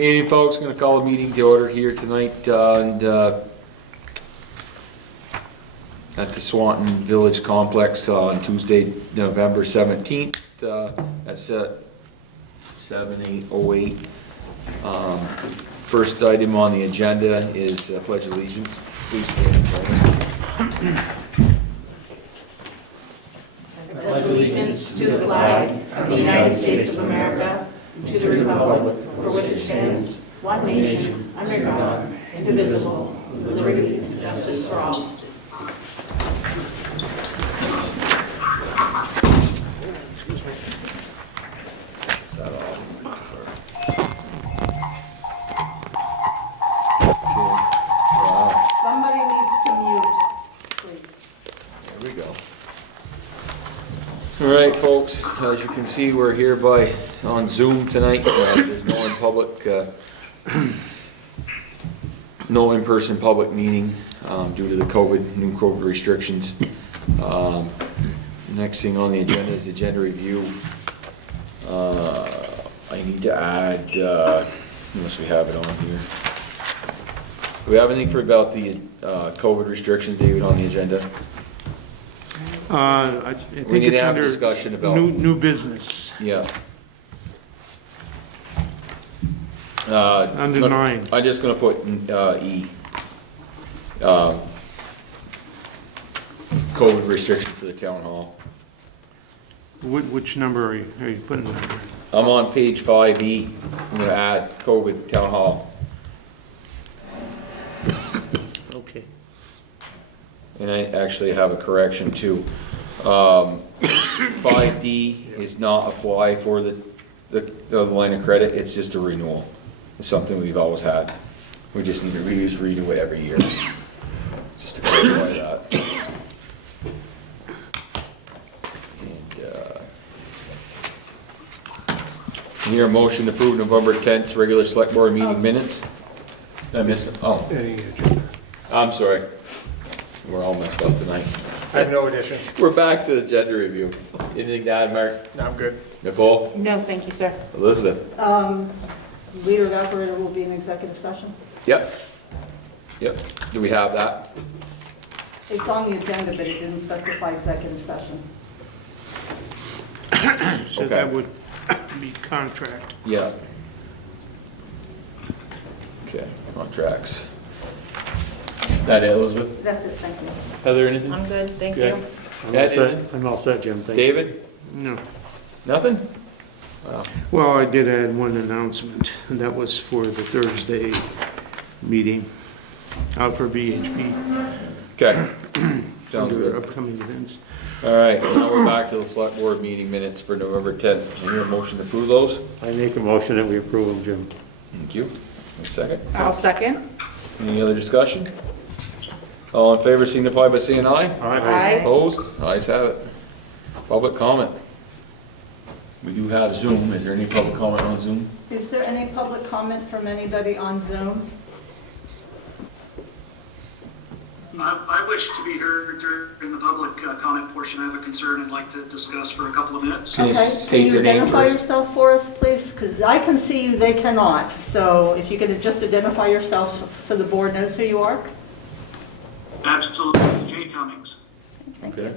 Good evening, folks. I'm going to call the meeting to order here tonight at the Swanton Village Complex on Tuesday, November 17th. That's at 7:08. First item on the agenda is Pledge of Allegiance. Please stand and join us. I pledge allegiance to the flag of the United States of America, and to the republic for which it stands, one nation, under God, indivisible, with liberty and justice for all. Excuse me. That off. Somebody needs to mute, please. There we go. All right, folks, as you can see, we're here on Zoom tonight. There's no no in-person public meeting due to the new COVID restrictions. Next thing on the agenda is the agenda review. I need to add, unless we have it on here. Do we have anything about the COVID restrictions, David, on the agenda? I think We need it's to have a under discussion about. new business. Yeah. Under 9. I'm just gonna put E. COVID restriction for the town hall. Which number are you putting in there? I'm on page 5E. I'm gonna add COVID town hall. Okay. And I actually have a correction too. 5D is not apply for the line of credit, it's just a renewal. It's something we've always had. We just need to redo it every year. Just to clarify that. And, Need a motion to approve November 10th regular select board meeting minutes. I missed it. Oh, I'm sorry. We're all messed up tonight. I have no additions. We're back to the agenda review. Anything to add, Mark? No, I'm good. Nicole? No, thank you, sir. Elizabeth? Leader evaporator will be in executive session. Yep. Yep. Do we have that? It's on the agenda, but it didn't specify executive session. So Okay. that would be contract. Yeah. Okay, contracts. That it, Elizabeth? That's it, thank you. Heather, anything? I'm good, thank Okay. you. I'm all set, Jim, thank you. David? No. Nothing? Wow. Well, I did add one announcement, and that was for the Thursday meeting out for BHP. Okay. Sounds Under good. upcoming events. All right, now we're back to the select board meeting minutes for November 10th. I hear a motion to approve those. I make a motion that we approve them, Jim. Thank you. A second. I'll second. Any other discussion? All in favor signify by saying aye. Aye. Opposed? Ayes have it. Public comment. We do have Zoom. Is there any public comment on Zoom? Is there any public comment from anybody on Zoom? I wish to be heard during the public comment portion. I have a concern I'd like to discuss for a couple of minutes. Can you Okay, state can you your name identify first? yourself for us, please? Because I can see you, they cannot. So if you could just identify yourself so the board knows who you are? Absolutely. Jay Cummings. Okay.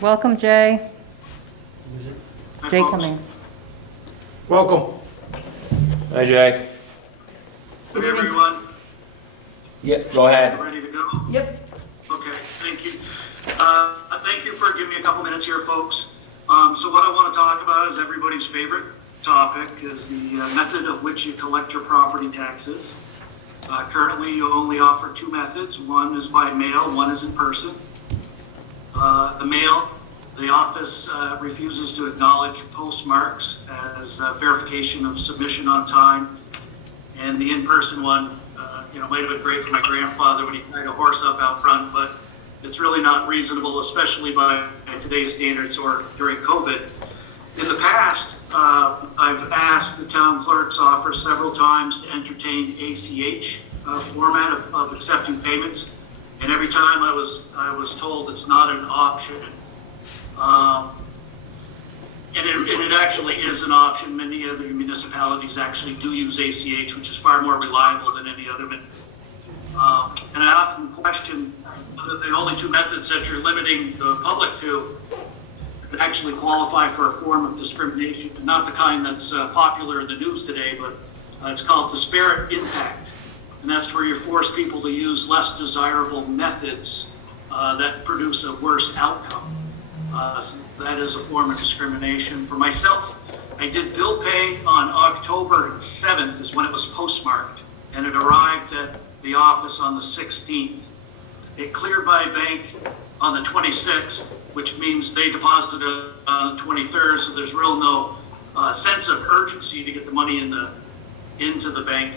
Welcome, Jay. Hi, Jay folks. Cummings. Welcome. Hi, Jay. Good everyone. Yeah, go ahead. Ready to go? Yep. Okay, thank you. Thank you for giving me a couple minutes here, folks. So what I want to talk about is everybody's favorite topic, is the method of which you collect your property taxes. Currently, you only offer 2 methods. One is by mail, one is in person. The mail, the office refuses to acknowledge postmarks as verification of submission on time. And the in-person one, might have been great for my grandfather when he tied a horse up out front, but it's really not reasonable, especially by today's standards or during COVID. In the past, I've asked the town clerk's office several times to entertain ACH format of accepting payments, and every time I was told it's not an option. and it actually is an option. Many other municipalities actually do use ACH, which is far more reliable than any other. And I often question whether the only two methods that you're limiting the public to could actually qualify for a form of discrimination, not the kind that's popular in the news today, but it's called disparate impact. And that's where you force people to use less desirable methods that produce a worse outcome. So that is a form of discrimination. For myself, I did bill pay on October 7th is when it was postmarked, and it arrived at the office on the 16th. It cleared my bank on the 26th, which means they deposited it on the 23rd, so there's real no sense of urgency to get the money into the bank.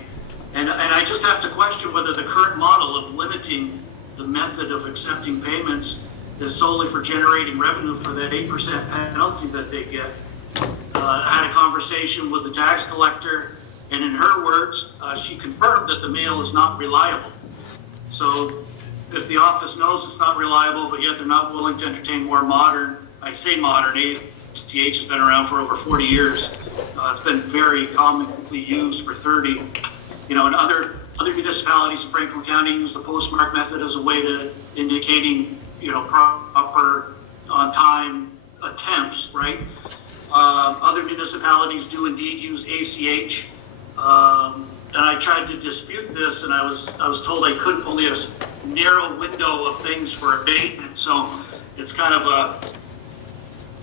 And I just have to question whether the current model of limiting the method of accepting payments is solely for generating revenue for that 8% penalty that they get. I had a conversation with the tax collector, and in her words, she confirmed that the mail is not reliable. So if the office knows it's not reliable, but yet they're not willing to entertain more modern, I say modern, ACH has been around for over 40 years. It's been very commonly used for 30. You know, and other municipalities in Franklin County use the postmark method as a way to indicating, you know, proper on-time attempts, right? Other municipalities do indeed use ACH. And I tried to dispute this, and I was told I couldn't, only a narrow window of things for abatement. So it's kind of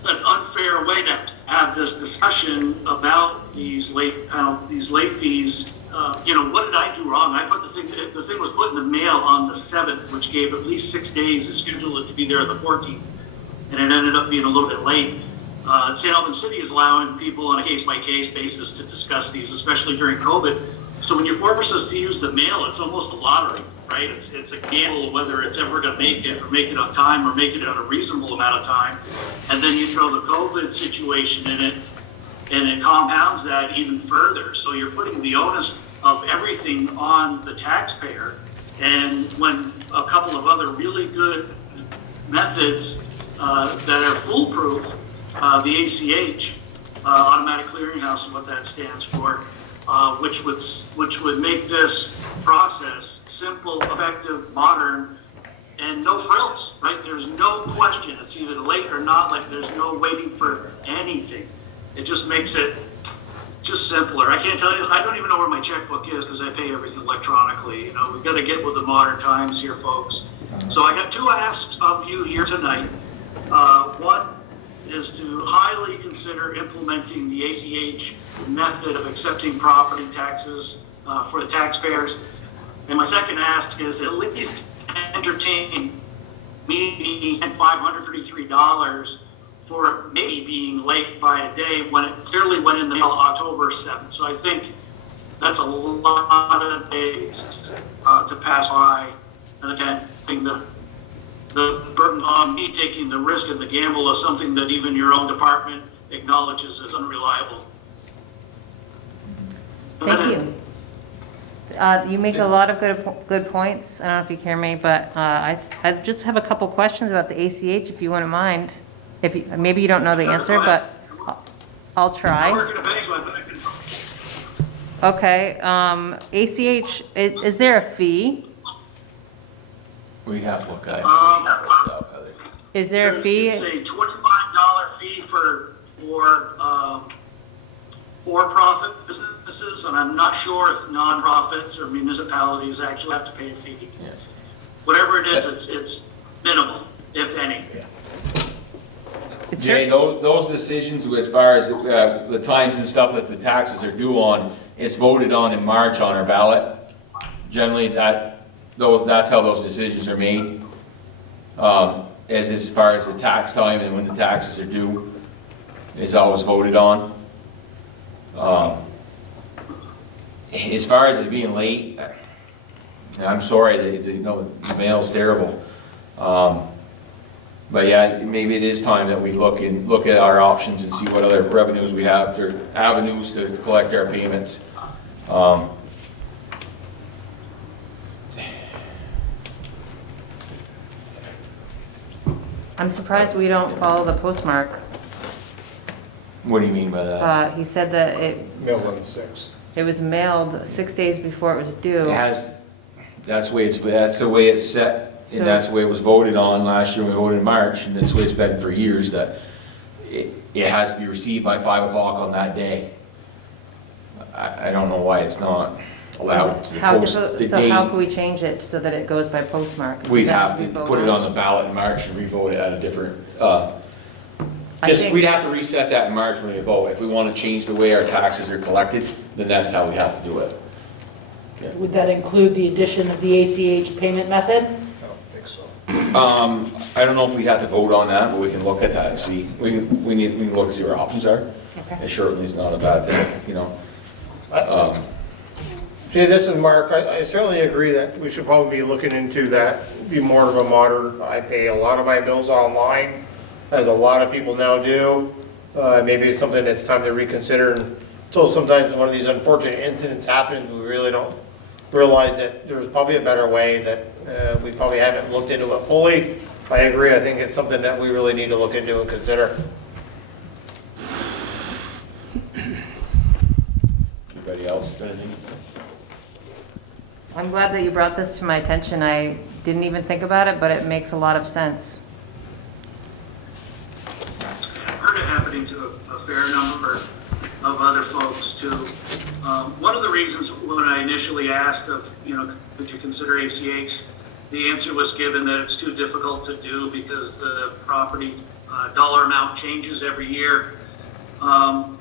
an unfair way to have this discussion about these late fees. You know, what did I do wrong? I put the thing was put in the mail on the 7th, which gave at least 6 days to schedule it to be there on the 14th, and it ended up being a little bit late. St. Albans City is allowing people on a case-by-case basis to discuss these, especially during COVID. So when you force us to use the mail, it's almost a lottery, right? It's a gamble whether it's ever going to make it, or make it on time, or make it on a reasonable amount of time. And then you throw the COVID situation in it, and it compounds that even further. So you're putting the onus of everything on the taxpayer. And when a couple of other really good methods that are foolproof, the ACH, automatic clearinghouse is what that stands for, which would make this process simple, effective, modern, and no frills, right? There's no question. It's either late or not, like there's no waiting for anything. It just makes it just simpler. I can't tell you, I don't even know where my checkbook is because I pay everything electronically. You know, we've got to get with the modern times here, folks. So I got two asks of you here tonight. One is to highly consider implementing the ACH method of accepting property taxes for the taxpayers. And my second ask is at least entertain me $533 for maybe being late by a day when it clearly went in the mail October 7th. So I think that's a lot of days to pass by. And again, the burden on me taking the risk and the gamble of something that even your own department acknowledges as unreliable. Thank you. You make a lot of good points. I don't know if you hear me, but I just have a couple questions about the ACH, if you wouldn't mind. Maybe you don't know the answer, but I'll try. I work in a bank, so I can. Okay, ACH, is there a fee? We'd have to look at it. Is there a fee? It's a $25 fee for for-profit businesses, and I'm not sure if nonprofits or municipalities actually have to pay a fee. Yeah. Whatever it is, it's minimal, if any. It's Jay, those decisions as far as the times and stuff that the taxes are due on, it's voted on in March on our ballot. Generally, that's how those decisions are made. As far as the tax time and when the taxes are due, is always voted on. As far as it being late, I'm sorry, the mail's terrible. But yeah, maybe it is time that we look at our options and see what other revenues we have, or avenues to collect our payments. I'm surprised we don't follow the postmark. What do you mean by that? He said that Mailed on the 6th. it was mailed 6 days before it was due. It has, that's the way it's set, So- and that's the way it was voted on last year, we voted in March, and that's the way it's been for years, that it has to be received by 5 o'clock on that day. I don't know why it's not allowed to How, post so the so how date. can we change it so that it goes by postmark? Does We'd that have to be voted put it on the ballot in March and re-vote it at a different, I just, think- we'd have to reset that in March when we vote. If we want to change the way our taxes are collected, then that's how we have to do it. Would that include the addition of the ACH payment method? I don't think so. I don't know if we have to vote on that, but we can look at that and see. We can look and see what our options are. Okay. It certainly is not a bad thing, you know. Jay, this is Mark. I certainly agree that we should probably be looking into that, be more of a modern, I pay a lot of my bills online, as a lot of people now do. Maybe it's something that's time to reconsider, and so sometimes one of these unfortunate incidents happens, we really don't realize that there's probably a better way, that we probably haven't looked into it fully. I agree, I think it's something that we really need to look into and consider. Anybody else, anything? I'm glad that you brought this to my attention. I didn't even think about it, but it makes a lot of sense. Heard it happening to a fair number of other folks too. One of the reasons when I initially asked of, could you consider ACH, the answer was given that it's too difficult to do because the property dollar amount changes every year. And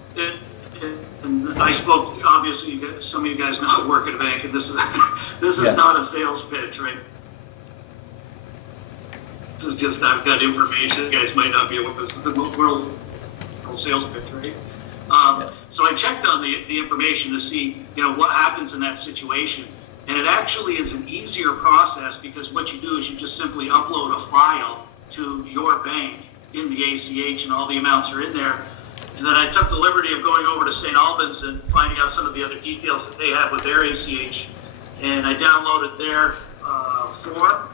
I spoke, obviously, some of you guys know I work at a bank, and this is Yeah. not a sales pitch, right? This is just, I've got information, you guys might not be able, this is the world sales pitch, right? So I checked on the information to see, what happens in that situation. And it actually is an easier process, because what you do is you just simply upload a file to your bank in the ACH, and all the amounts are in there. And then I took the liberty of going over to St. Albans and finding out some of the other details that they have with their ACH. And I downloaded their form.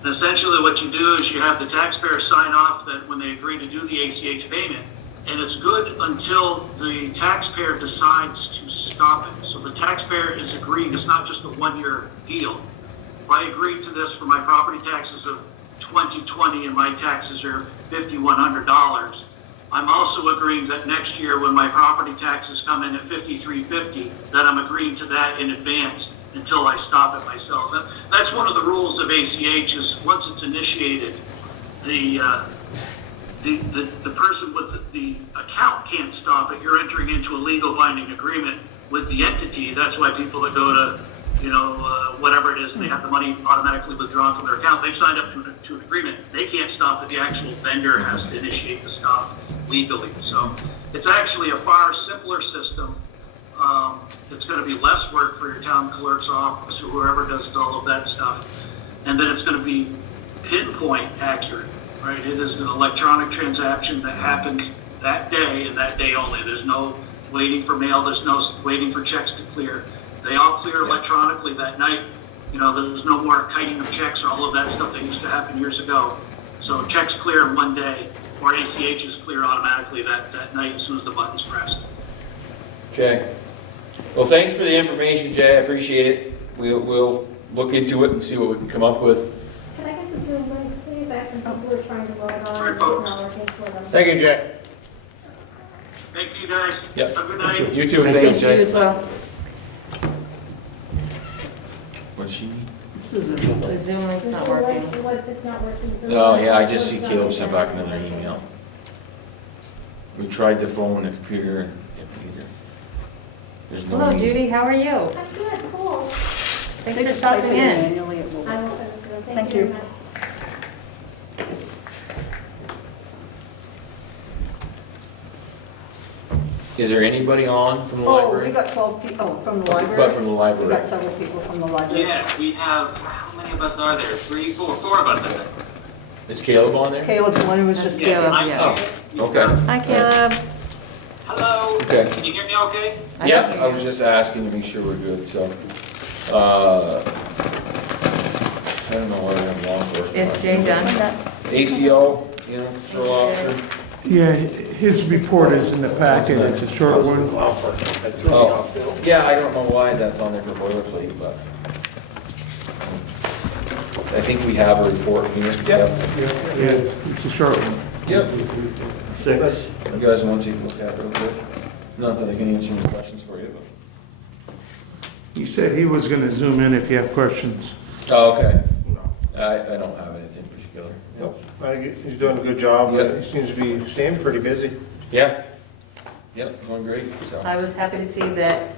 And essentially what you do is you have the taxpayer sign off that when they agree to do the ACH payment, and it's good until the taxpayer decides to stop it. So the taxpayer is agreeing, it's not just a one-year deal. If I agree to this for my property taxes of 2020 and my taxes are $5,100, I'm also agreeing that next year when my property taxes come in at $5,350, that I'm agreeing to that in advance until I stop it myself. And that's one of the rules of ACH, is once it's initiated, the person with the account can't stop it. You're entering into a legal binding agreement with the entity. That's why people that go to, whatever it is, and they have the money automatically withdrawn from their account, they've signed up to an agreement. They can't stop it. The actual vendor has to initiate the stop legally. So it's actually a far simpler system. It's going to be less work for your town clerk's office or whoever does all of that stuff. And then it's going to be pinpoint accurate, right? It is an electronic transaction that happens that day and that day only. There's no waiting for mail. There's no waiting for checks to clear. They all clear electronically that night. There's no more kiting of checks or all of that stuff that used to happen years ago. So checks clear in one day, or ACH is clear automatically that night as soon as the button's pressed. Okay. Well, thanks for the information, Jay, I appreciate it. We'll look into it and see what we can come up with. Can I get the Zoom link, please? I have some people who are trying to log on, Sorry, and it's folks. not working for them. Thank you, Jay. Thank you, guys. Yep. Have a good night. You too, Thank thanks, you Jay. as well. What does she need? The Zoom link's not working. It's not working. Oh, yeah, I just see Caleb sent back another email. We tried the phone, the computer, and either. There's no. Hello, Judy, how are you? I'm good, cool. Thanks for stopping in. I will send it to them. Thank you very much. Is there anybody on from the Oh, we library? got 12 people, from the library? But from the We library. got several people from the library. Yes, we have, how many of us are there? Three, four of us, I think. Is Caleb on there? Caleb's the one who was just Yes, here. I'm yeah. here. Okay. Hi, Caleb. Hello. Okay. Can you hear me okay? Yep, I was just asking to make sure we're good, so. I don't know whether I'm law enforcement. Is Jay done? ACO, patrol officer. Yeah, his report is in the packet, it's a short one. Oh, yeah, I don't know why that's on there for boilerplate, but I think we have a report here. Yep. Yeah, it's a short one. Yep. 6. You guys want to take a look at it real quick? Not that I can answer any questions for you, but. He said he was gonna zoom in if you have questions. Oh, okay. No. I don't have anything particular. Nope. I think he's doing a good job. Yeah. He seems to be staying pretty busy. Yeah. Yep, going great, so. I was happy to see that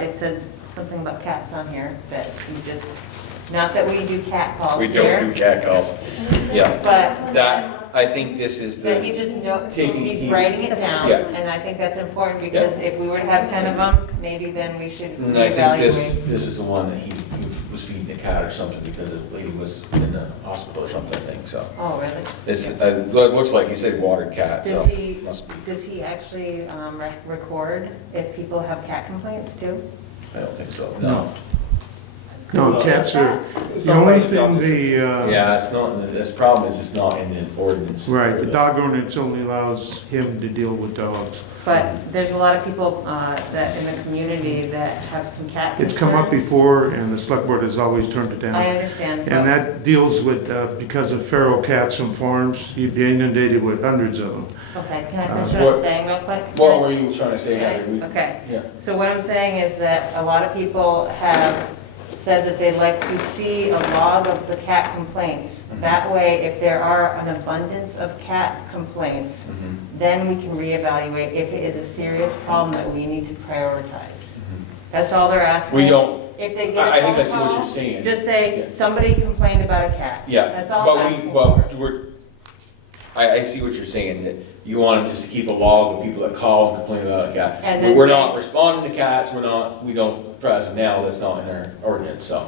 it said something about cats on here, that you just, not that we do cat calls We here. don't do cat calls. Yeah, But that, I think this is that he the, just Taking he's heed. writing it down, Yeah. and I think that's important, because if we were to have 10 of them, maybe then we should and I think this, reevaluate. this is the one that he was feeding a cat or something because the lady was in the hospital or something, I think, so. Oh, really? It's, it looks like he said watered cat, so. Must be. Does he actually record if people have cat complaints too? I don't think so, no. No, cats are, the only thing Yeah, it's not, this problem is it's not in the ordinance. right, the dog ordinance only allows him to deal with dogs. But there's a lot of people that in the community that have some cat concerns. It's come up before, and the select board has always turned it down. I understand. And that deals with, because of feral cats from farms, you'd be inundated with hundreds of them. Okay, can I finish what What- I'm saying real quick? What were you trying to say, Heather? We- Okay, Yeah. so what I'm saying is that a lot of people have said that they'd like to see a log of the cat complaints. Mhm. That way, if there are an abundance of cat complaints, Mhm. then we can reevaluate if it is a serious problem that we need to prioritize. Mhm. That's all they're asking. We don't, If they get I a think I see phone what you're call, saying. just say, Yeah. somebody complained about a cat. Yeah, That's all I'm but asking but for. we're, I see what you're saying, that you want them just to keep a log of people that call and complain about a cat. And then We're say- not responding to cats, we don't, as of now, that's not in our ordinance, so.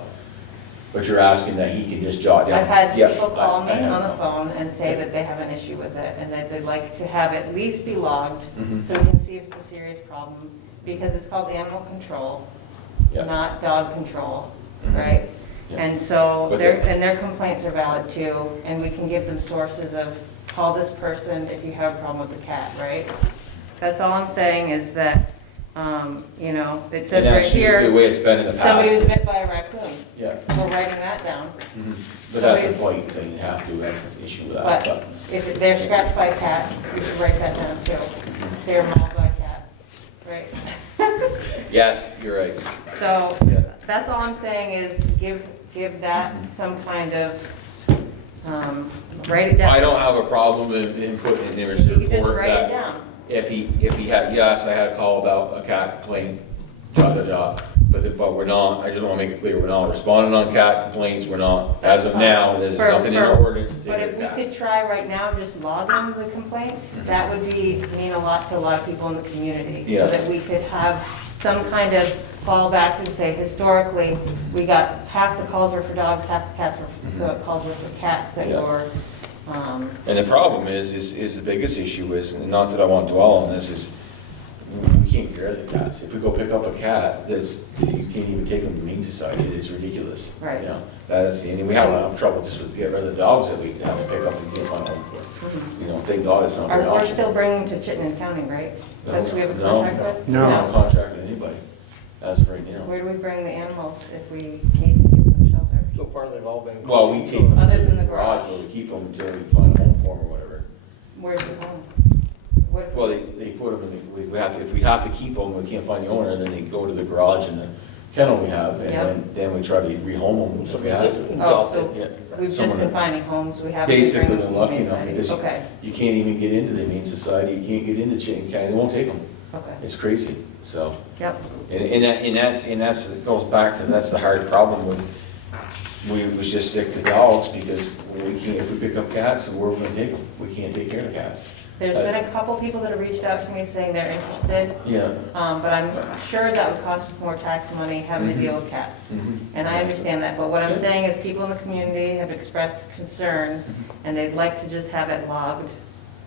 But you're asking that he can just jot down. I've had Yeah, people call I me have. on the phone and say that they have an issue with it, and that they'd like to have it at least be logged, Mhm. so we can see if it's a serious problem, because it's called animal control, Yeah. not dog control, Mhm. right? Yeah. And so, But their complaints are valid too, and we can give them sources of, call this person if you have a problem with the cat, right? That's all I'm saying is that, you know, it says And right that's usually the here, way it's been in the somebody was past. bit by a raccoon. Yeah. We're writing that down. Mhm. But that's a Somebody's- blight thing, you have to, that's an issue with that, But but. if they're scratched by a cat, we should write that down too. They're mauled by a cat, right? Yes, you're right. So, Yeah. that's all I'm saying is give that some kind of, write it down. I don't have a problem in putting in there, You can just report write it that down. if he had, yes, I had a call about a cat complaint, but we're not, I just wanna make it clear, we're not responding on cat complaints, we're not, as of now, there's For- nothing in our for- ordinance to But take if care of we cats. could try right now, just logging the complaints, that would mean a lot to a lot of people in the community. Yeah. So that we could have some kind of fallback and say, historically, we got half the calls were for dogs, half the cats were, the calls were for cats that Yeah. were, And the problem is the biggest issue is, and not that I want to dwell on this, is we can't get rid of the cats. If we go pick up a cat, you can't even take them to the Humane Society, it's ridiculous. Right. You know, that's, and we have a lot of trouble just with getting rid of the dogs that we have to pick up and get one home for. You know, big dog, it's not very we're often. still bringing to Chittenden County, right? That's who we have a No, contract with? No. Not contracted anybody, as of right now. Where do we bring the animals if we need to give them shelter? So far, they've all been. Well, we take them Other to than the the garage garage. where we keep them until we find a home for them or whatever. Where's the home? What if- Well, they put them in, we have to, if we have to keep them, we can't find the owner, then they go to the garage and the kennel we have, and Yeah. then we try to rehome them if we have to. Oh, so Yeah. we've just Someone- been finding homes, we haven't been Basically, bringing they're them to lucky the enough Humane because Society. Okay, you can't even get into the Humane Society, you can't get into Chittenden County, they won't take them. okay, It's crazy, so. yep. And that's, it goes back to, that's the hard problem with, we was just stick to dogs because we can't, if we pick up cats, where we're gonna take them? We can't take care of the cats. There's been a couple people that have reached out to me saying they're interested, Yeah. but I'm sure that would cost us more tax money having to Mhm. deal with cats. Mhm. And I understand that, but what I'm Yeah. saying is people in the community have expressed concern, and they'd like to just have it logged,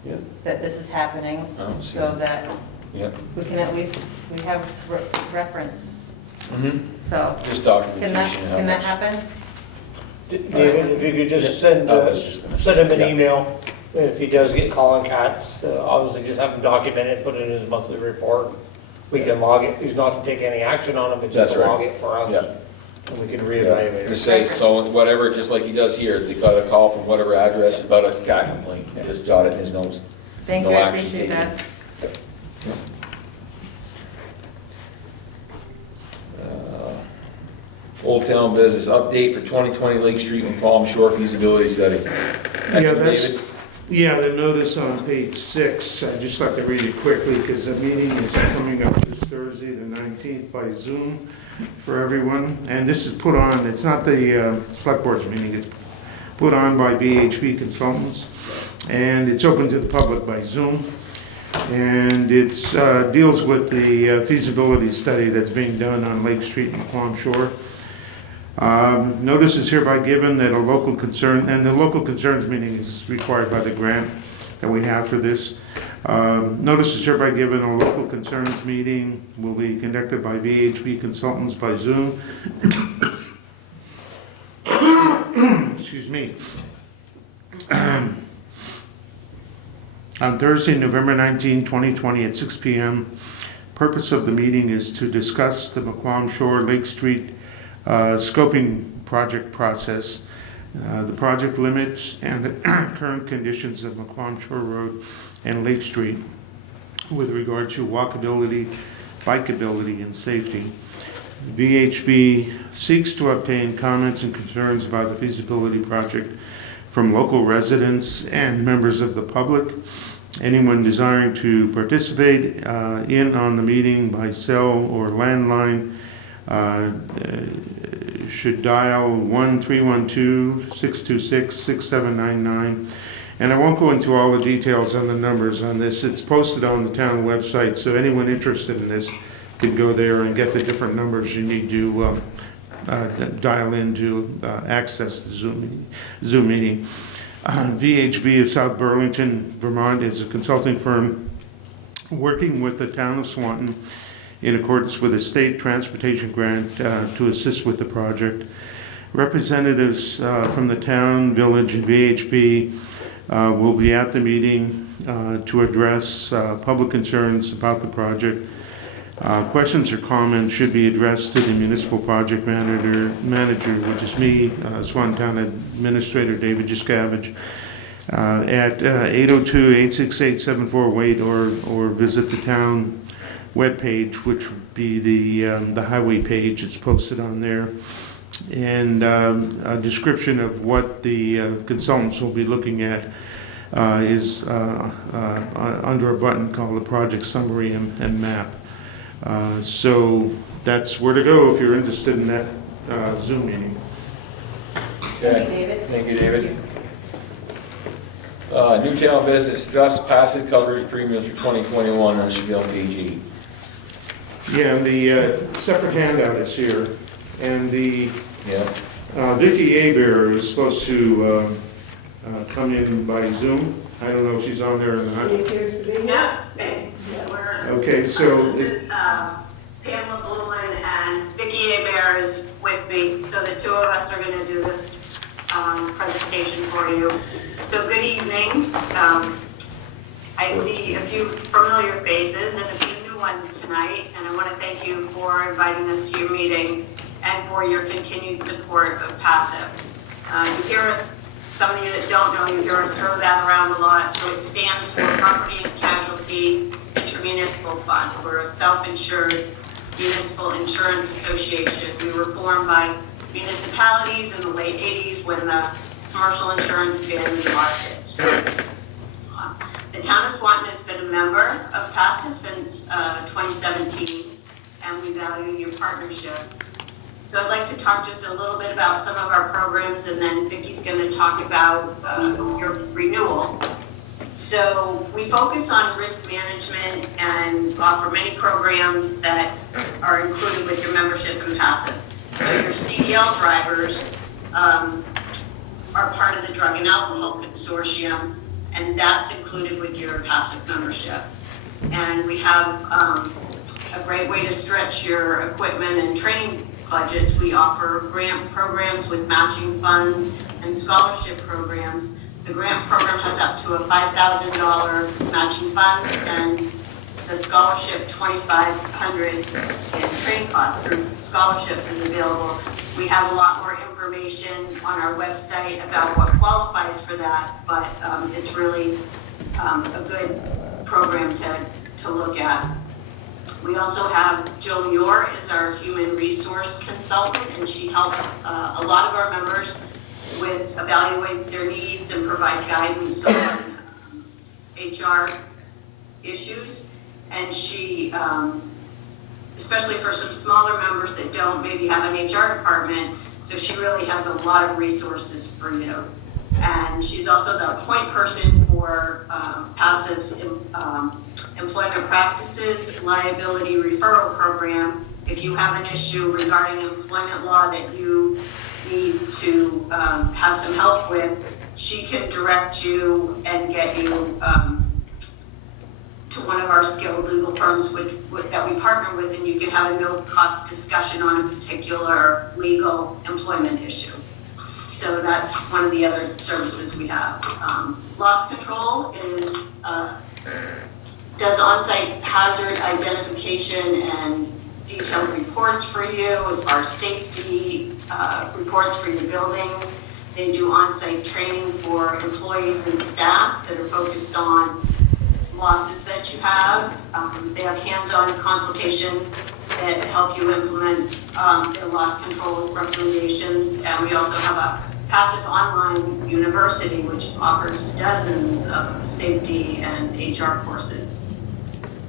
Yeah. that this is happening, Oh, see. so that Yeah. we can at least, we have reference, Mm-hmm. so. Just Can documentation. can that happen? David, if you could just Yeah, I was just gonna send him an yeah. email If he does get calling cats, obviously just have him document it, put it in his monthly report. We can log it, he's not to take any action on it, but just That's to right. log it for us. Yeah. And we can reevaluate Just it. say, so whatever, just like he does here, they got a call from whatever address about a cat complaint, just jot it in his notes. Thank No you, I action appreciate taken. that. Old Town Business Update for 2020 Lake Street and Palm Shore feasibility study. Yeah, that's, yeah, the notice on page 6, I'd just like to read it quickly because the meeting is coming up this Thursday, the 19th, by Zoom for everyone. And this is put on, it's not the select board's meeting, it's put on by VHB Consultants. And it's open to the public by Zoom. And it's deals with the feasibility study that's being done on Lake Street and Palm Shore. Notice is hereby given that a local concern, and the local concerns meeting is required by the grant that we have for this. Notice is hereby given a local concerns meeting will be conducted by VHB Consultants by Zoom. Excuse me. On Thursday, November 19, 2020 at 6 p.m. Purpose of the meeting is to discuss the McQuam Shore Lake Street scoping project process, the project limits and current conditions of McQuam Shore Road and Lake Street with regard to walkability, bikeability, and safety. VHB seeks to obtain comments and concerns about the feasibility project from local residents and members of the public. Anyone desiring to participate in on the meeting by cell or landline should dial 1-312-626-6799. And I won't go into all the details on the numbers on this. It's posted on the town website, so anyone interested in this can go there and get the different numbers you need to dial in to access the Zoom meeting. VHB of South Burlington, Vermont is a consulting firm working with the town of Swanton in accordance with a state transportation grant to assist with the project. Representatives from the town, village, and VHB will be at the meeting to address public concerns about the project. Questions or comments should be addressed to the municipal project manager, which is me, Swanton Town Administrator David Juscavage, at 802-868-7488 or visit the town webpage, which would be the highway page. It's posted on there. And a description of what the consultants will be looking at is under a button called the project summary and map. So that's where to go if you're interested in that Zoom meeting. Thank you, David. Thank you, David. Newtown Business, discuss passive coverage premiums for 2021, that should be on PG. Yeah, and the separate handout is here, and the Yeah. Vicky Aber is supposed to come in by Zoom. I don't know if she's on there or not. It appears to be. Yeah. Okay, so This is Pamela Blumen and Vicki Abear is with me, so the two of us are going to do this presentation for you. So good evening. I see a few familiar faces and a few new ones tonight, and I want to thank you for inviting us to your meeting and for your continued support of PASSIV. You hear us, some of you that don't know, you hear us throw that around a lot. So it stands for Property and Casualty Intermunicipal Fund. We're a self-insured municipal insurance association. We were formed by municipalities in the late 80s when the commercial insurance banned the market. So the town of Swanton has been a member of PASSIV since 2017, and we value your partnership. So I'd like to talk just a little bit about some of our programs, and then Vicki's going to talk about your renewal. So we focus on risk management and offer many programs that are included with your membership in PASSIV. So your CDL drivers are part of the Drug and Alcohol Consortium, and that's included with your PASSIV membership. And we have a great way to stretch your equipment and training budgets. We offer grant programs with matching funds and scholarship programs The grant program has up to a $5,000 matching funds, and the scholarship, $2,500 in training costs through scholarships is available. We have a lot more information on our website about what qualifies for that, but it's really a good program to look at. We also have Jill Muir is our human resource consultant, and she helps a lot of our members with evaluate their needs and provide guidance on HR issues. And she, especially for some smaller members that don't maybe have an HR department, so she really has a lot of resources for you. And she's also the point person for Passive's employment practices liability referral program. If you have an issue regarding employment law that you need to have some help with, she can direct you and get you to one of our skilled legal firms that we partner with, and you can have a no-cost discussion on a particular legal employment issue. So that's one of the other services we have. Loss control is does on-site hazard identification and detailed reports for you as far as safety reports for your buildings. They do on-site training for employees and staff that are focused on losses that you have. They have hands-on consultation that help you implement their loss control recommendations. And we also have a passive online university which offers dozens of safety and HR courses.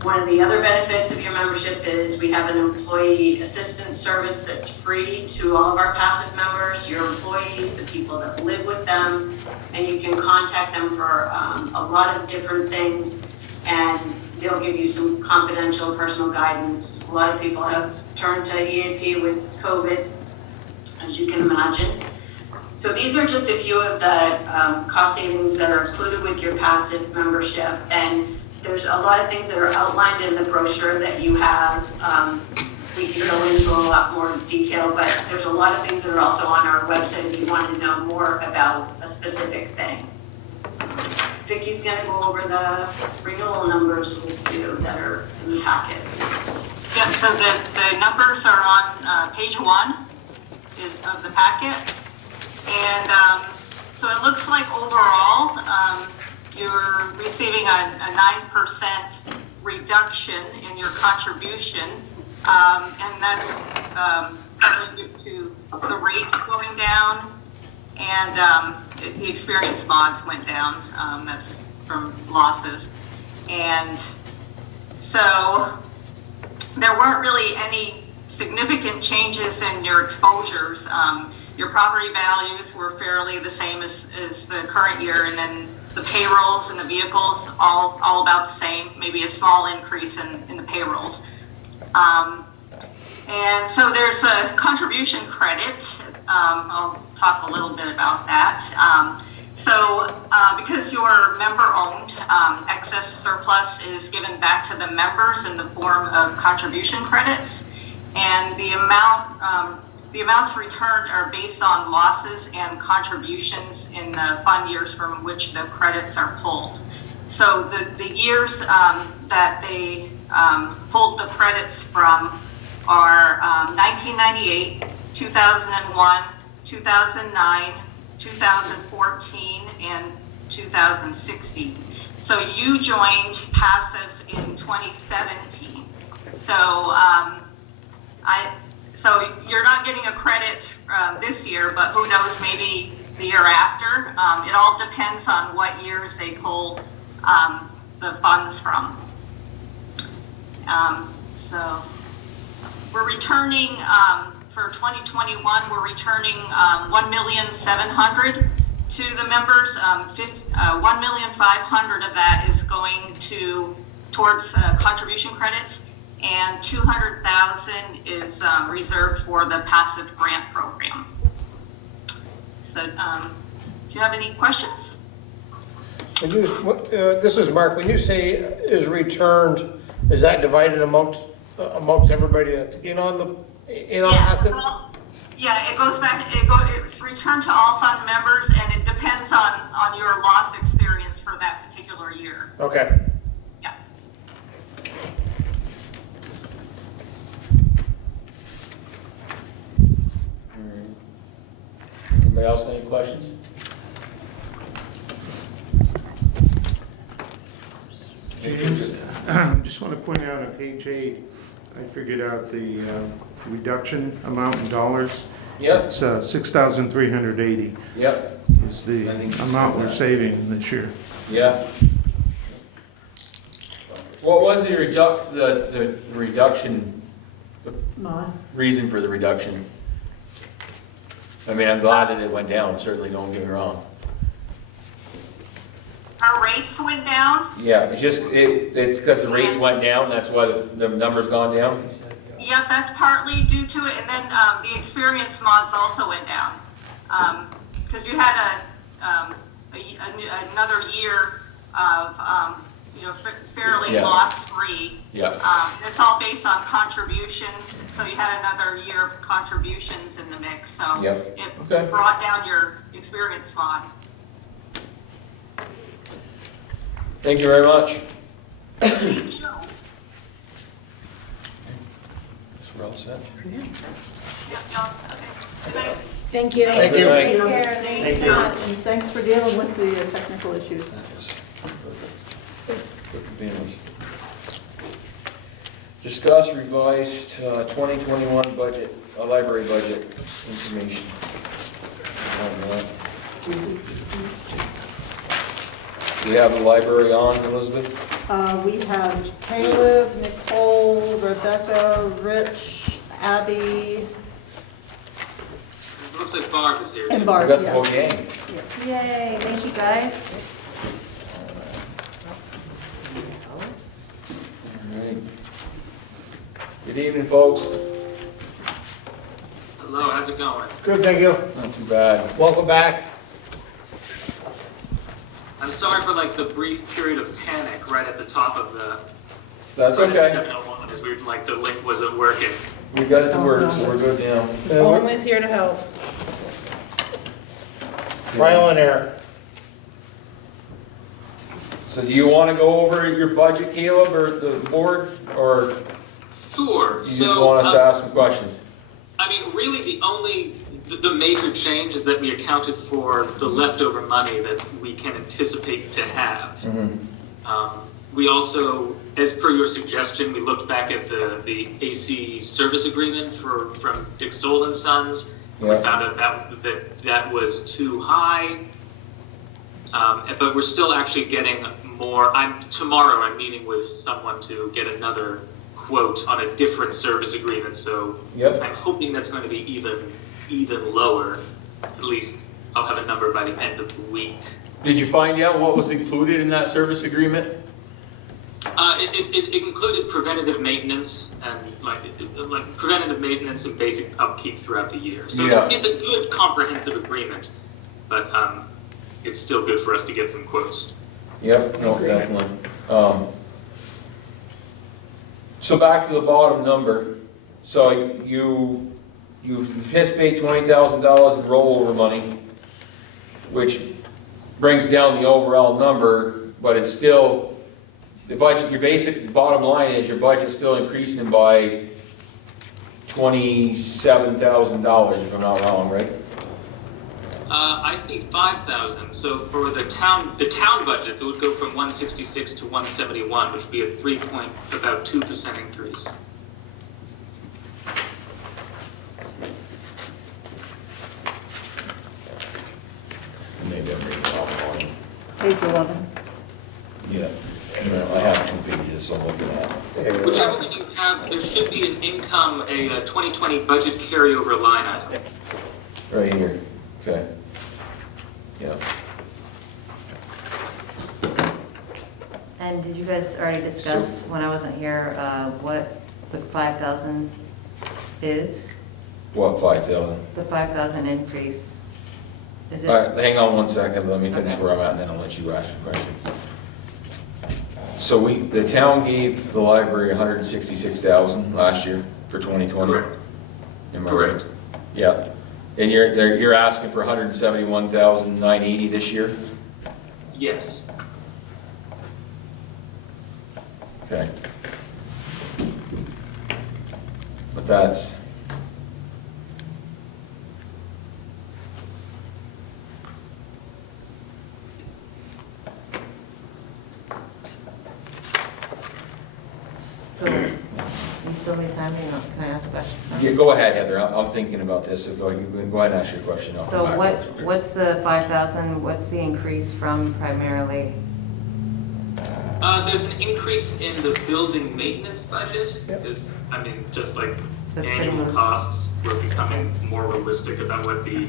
One of the other benefits of your membership is we have an employee assistance service that's free to all of our passive members, your employees, the people that live with them, and you can contact them for a lot of different things, and they'll give you some confidential personal guidance. A lot of people have turned to EAP with COVID, as you can imagine. So these are just a few of the cost savings that are included with your passive membership, and there's a lot of things that are outlined in the brochure that you have. We can go into a lot more detail, but there's a lot of things that are also on our website if you want to know more about a specific thing. Vicky's going to go over the renewal numbers with you that are in the packet. Yeah, so the numbers are on page 1 of the packet. And so it looks like overall, you're receiving a 9% reduction in your contribution, and that's partly due to the rates going down, and the experience bonds went down. That's from losses, and so there weren't really any significant changes in your exposures. Your property values were fairly the same as the current year, and then the payrolls and the vehicles, all about the same, maybe a small increase in the payrolls. And so there's a contribution credit. I'll talk a little bit about that. So because you're member-owned, excess surplus is given back to the members in the form of contribution credits, and the amounts returned are based on losses and contributions in the fund years from which the credits are pulled. So the years that they pulled the credits from are 1998, 2001, 2009, 2014, and 2016. So you joined Passive in 2017. So you're not getting a credit this year, but who knows, maybe the year after. It all depends on what years they pull the funds from. So we're returning, for 2021, we're returning $1,700,000 to the members. $1,500,000 of that is going towards contribution credits, and $200,000 is reserved for the passive grant program. So, do you have any questions? This is Mark. When you say is returned, is that divided amongst everybody that's in on Yes, passive? Yeah, it goes back, it's returned to all fund members, and it depends on your loss experience for that particular year. Okay. Yeah. Anybody else got any questions? James, just want to point out on page 8, I figured out the reduction amount in dollars. Yep, It's 6,380 yep, is the I think you said amount we're that. saving this year. yeah. What was the reduction, Mine. reason for the reduction? I mean, I'm glad that it went down, certainly, don't get me wrong. Our rates went down. Yeah, it's just, it's because the rates went down, that's why the number's gone down? Yep, that's partly due to it, and then the experience mods also went down. Because you had another year of, fairly Yeah. loss-free. Yeah, It's all based on contributions, so you had another year of contributions in the mix, so Yep. it Okay. brought down your experience mod. thank you very much. Thank you. So we're all set? Yep, John, okay. Thanks. Thank you. Thank you. Thank you. Thank you. And thanks for dealing with the technical issues. That was perfect. Discuss revised 2021 budget, library budget information. Do we have the library on, Elizabeth? We have Caleb, Nicole, Rebecca, Rich, Abby, It looks like Barb is here. and too. We Barb, got the whole yes. gang. Yay, thank you, guys. All right. Good evening, folks. Hello, how's it going? Good, thank you. Not too bad. Welcome back. I'm sorry for like the brief period of panic right at the top of the. That's right at okay. 7:01, as we were like the link wasn't working. We got it to work, so we're good now. Always here to help. Trial and error. So do you want to go over your budget, Caleb, or the board, or Sure. you just want us to ask some questions? I mean, really, the major change is that we accounted for the leftover money that we can anticipate to have. We also, as per your suggestion, we looked back at the AC service agreement from Dick Soul and Sons. And we Yeah. found out that was too high. But we're still actually getting more. Tomorrow I'm meeting with someone to get another quote on a different service agreement, so Yep. I'm hoping that's going to be even lower. At least I'll have a number by the end of the week. Did you find out what was included in that service agreement? It included preventative maintenance and like preventative maintenance and basic upkeep throughout the year. So Yeah. it's a good comprehensive agreement, but it's still good for us to get some quotes. Yep, no, definitely. So back to the bottom number. So you anticipate $20,000 in rollover money, which brings down the overall number, but it's still, the budget, your basic bottom line is your budget's still increasing by $27,000, if I'm not wrong, right? I see 5,000. So for the town budget, it would go from 166 to 171, which would be about 2% increase. Maybe I'm reading it off on. Page 11. Yeah, I have 2 pages, so I'm looking at. Whichever one you have, there should be an income, a 2020 budget carryover line item. Right here, okay. Yeah. And did you guys already discuss, when I wasn't here, what the 5,000 is? What, 5,000? The 5,000 increase? Is it? All right, hang on one second, let me finish where I'm at, and then I'll let you ask your question. So the town gave the library $166,000 last year for 2020? Correct. Am I right? Correct. Yeah, and you're asking for 171,980 this year? Yes. Okay. But that's, So, you still need time, you know, can I ask a question? yeah, go ahead, Heather, I'm thinking about this, so go ahead and ask your question. I'll come So back. what's the 5,000, what's the increase from primarily? There's an increase in the building maintenance budget, because, I mean, just like That's pretty annual much- costs, we're becoming more realistic about what the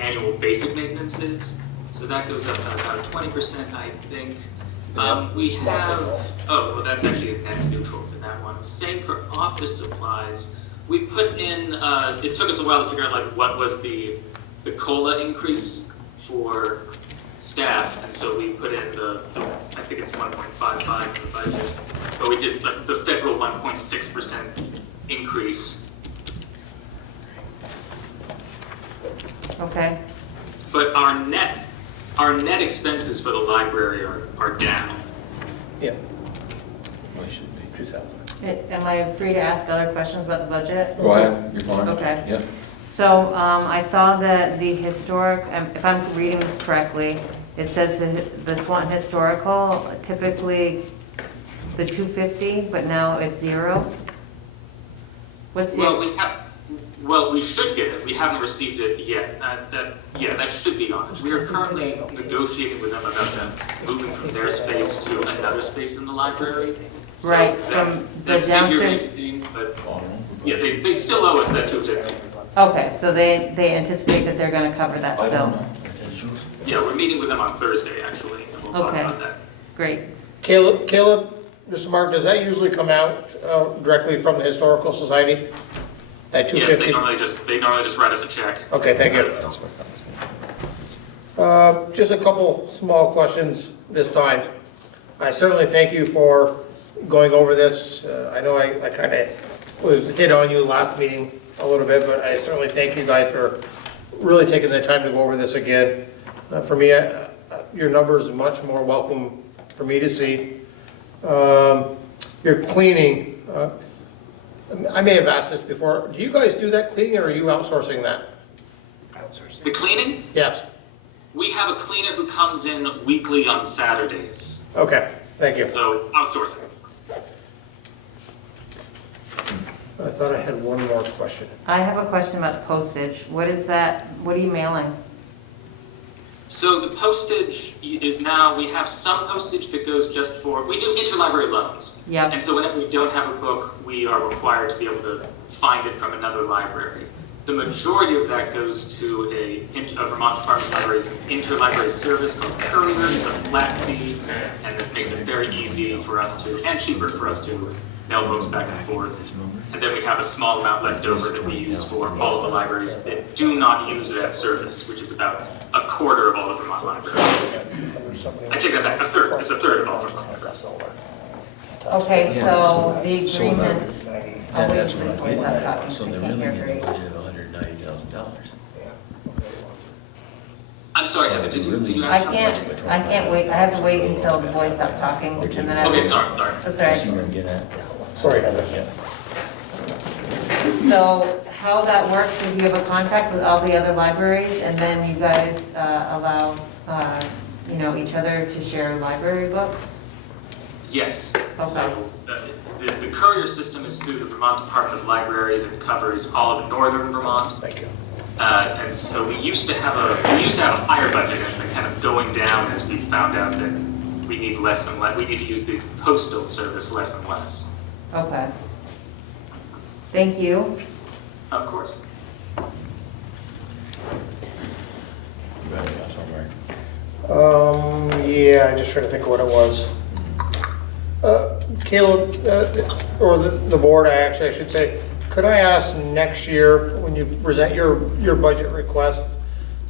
annual basic maintenance is. So that goes up by about 20%, I think. We have, oh, well, that's actually a net neutral for that one. Same for office supplies. We put in, it took us a while to figure out like what was the COLA increase for staff, and so we put in I think it's 1.55 in the budget, but we did like the federal 1.6% increase. Okay, But our net expenses for the library are down. Yeah. am I free to ask other questions about the budget? Go ahead, you're fine. Okay. Yeah. So I saw that the historic, if I'm reading this correctly, it says the Swanton Historical, typically the 250, but now it's 0? What's the, Well, we should get it. We haven't received it yet. That should be on it. We are currently negotiating with them about moving from their space to another space in the library. So Right, that- from that the figure downstairs- is- but, yeah, they still owe us that 250. okay, so they anticipate that they're gonna cover that still? Yeah, we're meeting with them on Thursday, actually, and we'll talk Okay. about that. Great. Caleb, Mr. Mark, does that usually come out directly from the Historical Society? At Yes, 250? they normally just write us a check. Okay, thank you. Just a couple small questions this time. I certainly thank you for going over this. I know I kind of was hit on you last meeting a little bit, but I certainly thank you guys for really taking the time to go over this again. For me, your numbers are much more welcome for me to see. Your cleaning, I may have asked this before. Do you guys do that cleaning or are you outsourcing that? The cleaning, Yes. we have a cleaner who comes in weekly on Saturdays, Okay, thank you. so outsourcing. I thought I had one more question. I have a question about postage. What is that, what are you mailing? So the postage is now, we have some postage that goes just for, we do interlibrary loans. Yep. And so whenever we don't have a book, we are required to be able to find it from another library. The majority of that goes to a Vermont Department of Libraries interlibrary service called Courier. It's a flat fee, and it makes it very easy for us to, and cheaper for us to mail books back and forth. And then we have a small amount left over that we use for all of the libraries that do not use that service, which is about a quarter of all the Vermont libraries. I take that back, a third. It's a third of all Vermont libraries. Okay, so the agreement, I'll wait until this boy stops talking, so I can't hear great. I'm sorry, Evan, did you ask something? I can't wait, I have to wait until the boy stops talking, and then I. Okay, sorry. That's all right. Sorry, Heather. So how that works is you have a contract with all the other libraries, and then you guys allow, each other to share library books? Yes. Okay. So the courier system is through the Vermont Department of Libraries and covers all of northern Vermont. Thank you. And so we used to have a higher budget, and it's kind of going down as we found out that we need less and less. We need to use the postal service less and less. Okay. Thank you. Of course. Yeah, I'm just trying to think of what it was. Caleb, or the board, I should say, could I ask next year, when you present your budget request,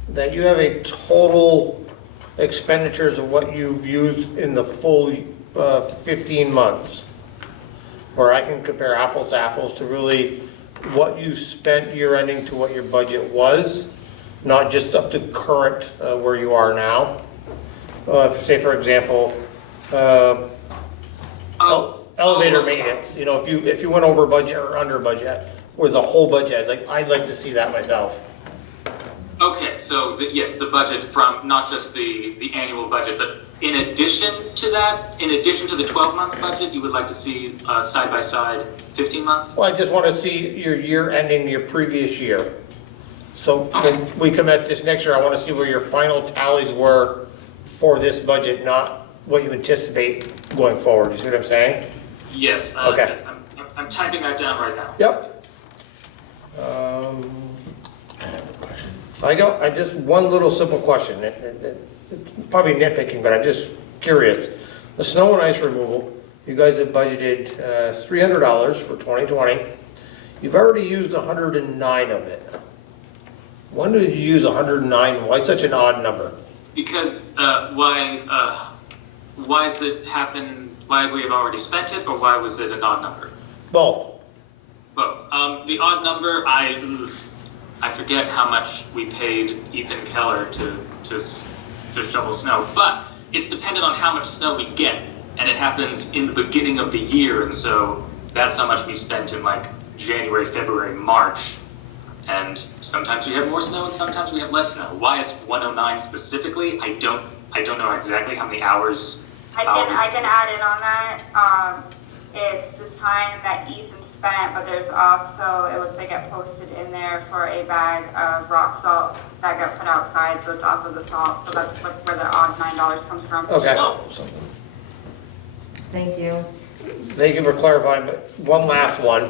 that you have a total expenditures of what you've used in the full 15 months? Where I can compare apples to apples to really what you spent year ending to what your budget was, not just up to current, where you are now. Say for example, elevator maintenance, you know, if you went over budget or under budget, or the whole budget, I'd like to see that myself. Okay, so yes, the budget from not just the annual budget, but in addition to that, in addition to the 12-month budget, you would like to see side by side 15-month? Well, I just want to see your year ending your previous year. So when we come at this next year, I want to see where your final tallies were for this budget, not what you anticipate going forward. You see what I'm saying? Yes. Okay. Yes, I'm typing that down right now. Yep. I just one little simple question. It's probably nitpicking, but I'm just curious. The snow and ice removal, you guys have budgeted $300 for 2020. You've already used 109 of it. When did you use 109? Why such an odd number? Because why does it happen? Why we have already spent it, or why was it an odd number? Both. Both. The odd number, I forget how much we paid Ethan Keller to shovel snow, but it's dependent on how much snow we get, and it happens in the beginning of the year, and so that's how much we spent in like January, February, March, and sometimes we have more snow and sometimes we have less snow. Why it's 109 specifically, I don't know exactly how many hours. I can add in on that. It's the time that Ethan spent, but there's also, it looks like it posted in there for a bag of rock salt that got put outside, so it's also the salt. So that's like where the odd $9 comes from. Okay. Thank you. Thank you for clarifying, but one last one.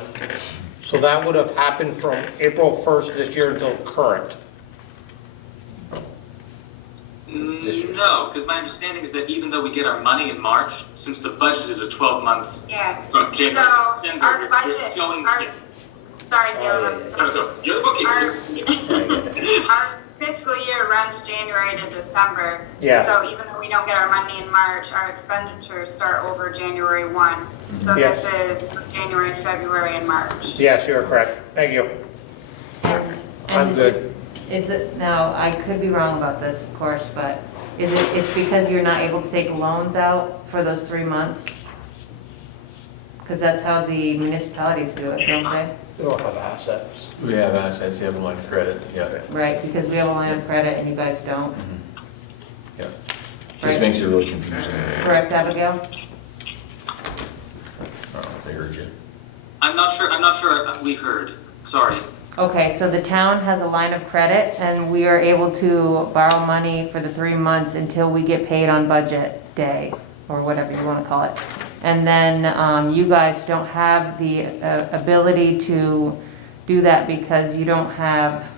So that would have happened from April 1st this year until current? No, because my understanding is that even though we get our money in March, since the budget is a 12-month. Yeah. From January So to December, our we're budget, going. sorry, You're the bookkeeper. Our fiscal year runs January to December. Yeah. So even though we don't get our money in March, our expenditures start over January 1. So Yes. this is January, February, and March. Yes, you're correct. Thank you. I'm good. Is it, now, I could be wrong about this, of course, but it's because you're not able to take loans out for those 3 months? Because that's how the municipalities do it, don't they? We don't have assets. We have assets, you have a line of credit, yeah. Right, because we have a line of credit and you guys don't. Yeah. Right. Just makes it really confusing. Correct, Abigail? I don't know if I heard you. I'm not sure we heard. Sorry. Okay, so the town has a line of credit and we are able to borrow money for the 3 months until we get paid on budget day, or whatever you want to call it. And then you guys don't have the ability to do that because you don't have,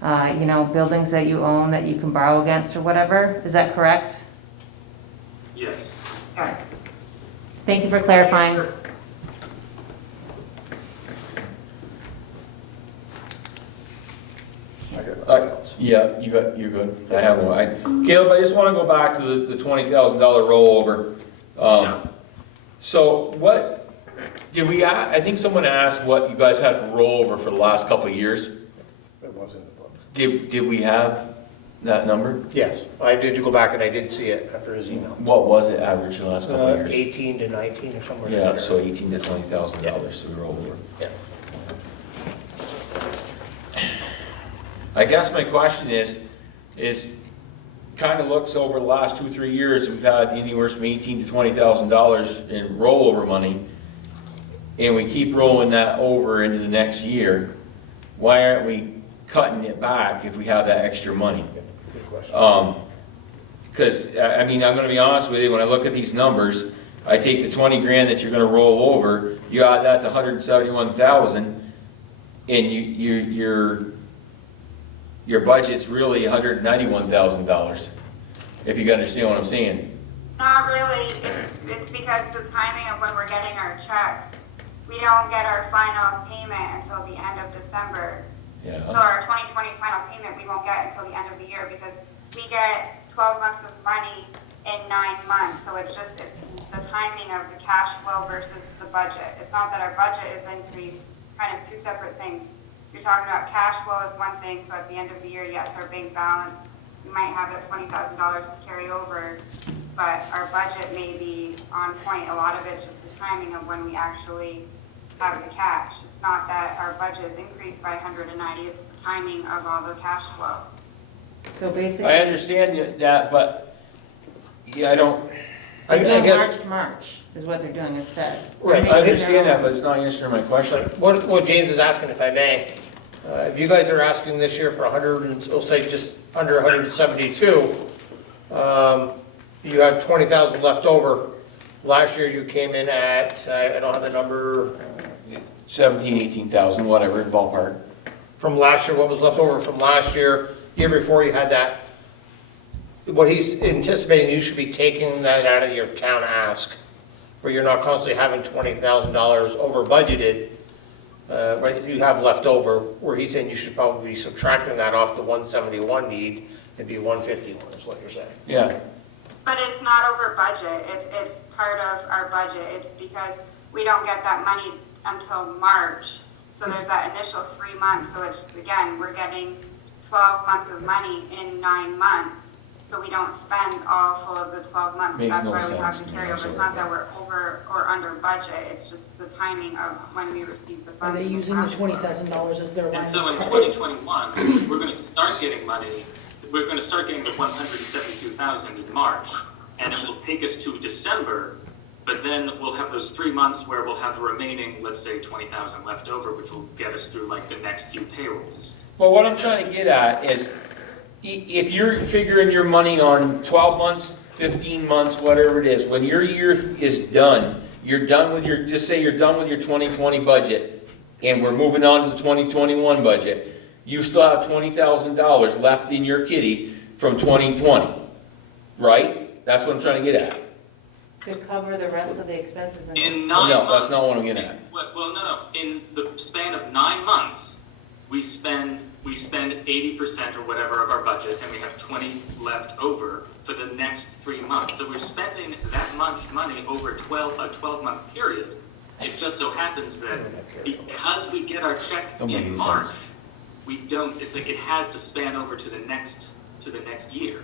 buildings that you own that you can borrow against or whatever. Is that correct? Yes. Okay. Thank you for clarifying. Yeah, you're good. I have one. Caleb, I just want to go back to the $20,000 rollover. So what, did we, I think someone asked what you guys had for rollover for the last couple of years. It was in the book. Did we have that number? Yes, I did go back and I did see it after his email. What was it average the last couple of years? 18 to 19 or somewhere. Yeah, so $18,000 to $20,000 we roll over. Yeah. I guess my question is kind of looks over the last 2-3 years, we've had anywhere from $18,000 to $20,000 in rollover money, and we keep rolling that over into the next year. Why aren't we cutting it back if we have that extra money? Good question. Because, I mean, I'm gonna be honest with you, when I look at these numbers, I take the 20 grand that you're gonna roll over, you add that to 171,000, and your budget's really $191,000, if you understand what I'm saying. Not really. It's because the timing of when we're getting our checks. We don't get our final payment until the end of December. Yeah. So our 2020 final payment we won't get until the end of the year because we get 12 months of money in 9 months. So it's the timing of the cash flow versus the budget. It's not that our budget is increased, it's kind of two separate things. You're talking about cash flow is one thing, so at the end of the year, yes, our bank balance, we might have that $20,000 to carry over, but our budget may be on point. A lot of it's just the timing of when we actually have the cash. It's not that our budget is increased by 190, it's the timing of all the cash flow. So basically. I understand that, but, yeah, I don't, They're doing guess- March to March, is what they're doing instead. Right, I understand that, but it's not answering my question. What James is asking, if I may, if you guys are asking this year for 100, and we'll say just under 172, you have 20,000 left over. Last year you came in at, I don't have the number, 17, 18,000, whatever, ballpark. from last year, what was left over from last year, year before you had that. What he's anticipating, you should be taking that out of your town ask, where you're not constantly having $20,000 over budgeted, right, you have left over, where he's saying you should probably be subtracting that off the 171 need and be 151, is what you're saying. Yeah. But it's not over budget, it's part of our budget, it's because we don't get that money until March. So there's that initial 3 months, so it's, again, we're getting 12 months of money in 9 months. So we don't spend all full of the 12 months. Makes That's no why we have sense the to me carryover. It's not that we're over or under budget, it's just the timing of when we receive the Are funds. they from using the cash flow. $20,000 as their line And of so in credit? 2021, we're going to start getting money, we're going to start getting the 172,000 in March, and it will take us to December, but then we'll have those 3 months where we'll have the remaining, let's say, 20,000 left over, which will get us through like the next few payrolls. Well, what I'm trying to get at is, if you're figuring your money on 12 months, 15 months, whatever it is, when your year is done, you're done with your, just say you're done with your 2020 budget, and we're moving on to the 2021 budget, you still have $20,000 left in your kitty from 2020, right? That's what I'm trying to get at. To cover the rest of the expenses. In 9 months. No, that's not what I'm getting at. Well, no. In the span of 9 months, we spend 80% or whatever of our budget, and we have 20 left over for the next 3 months. So we're spending that much money over a 12-month period. It just so happens that because we get our check Don't make in any March, sense. we don't. It's like it has to span over to the next year.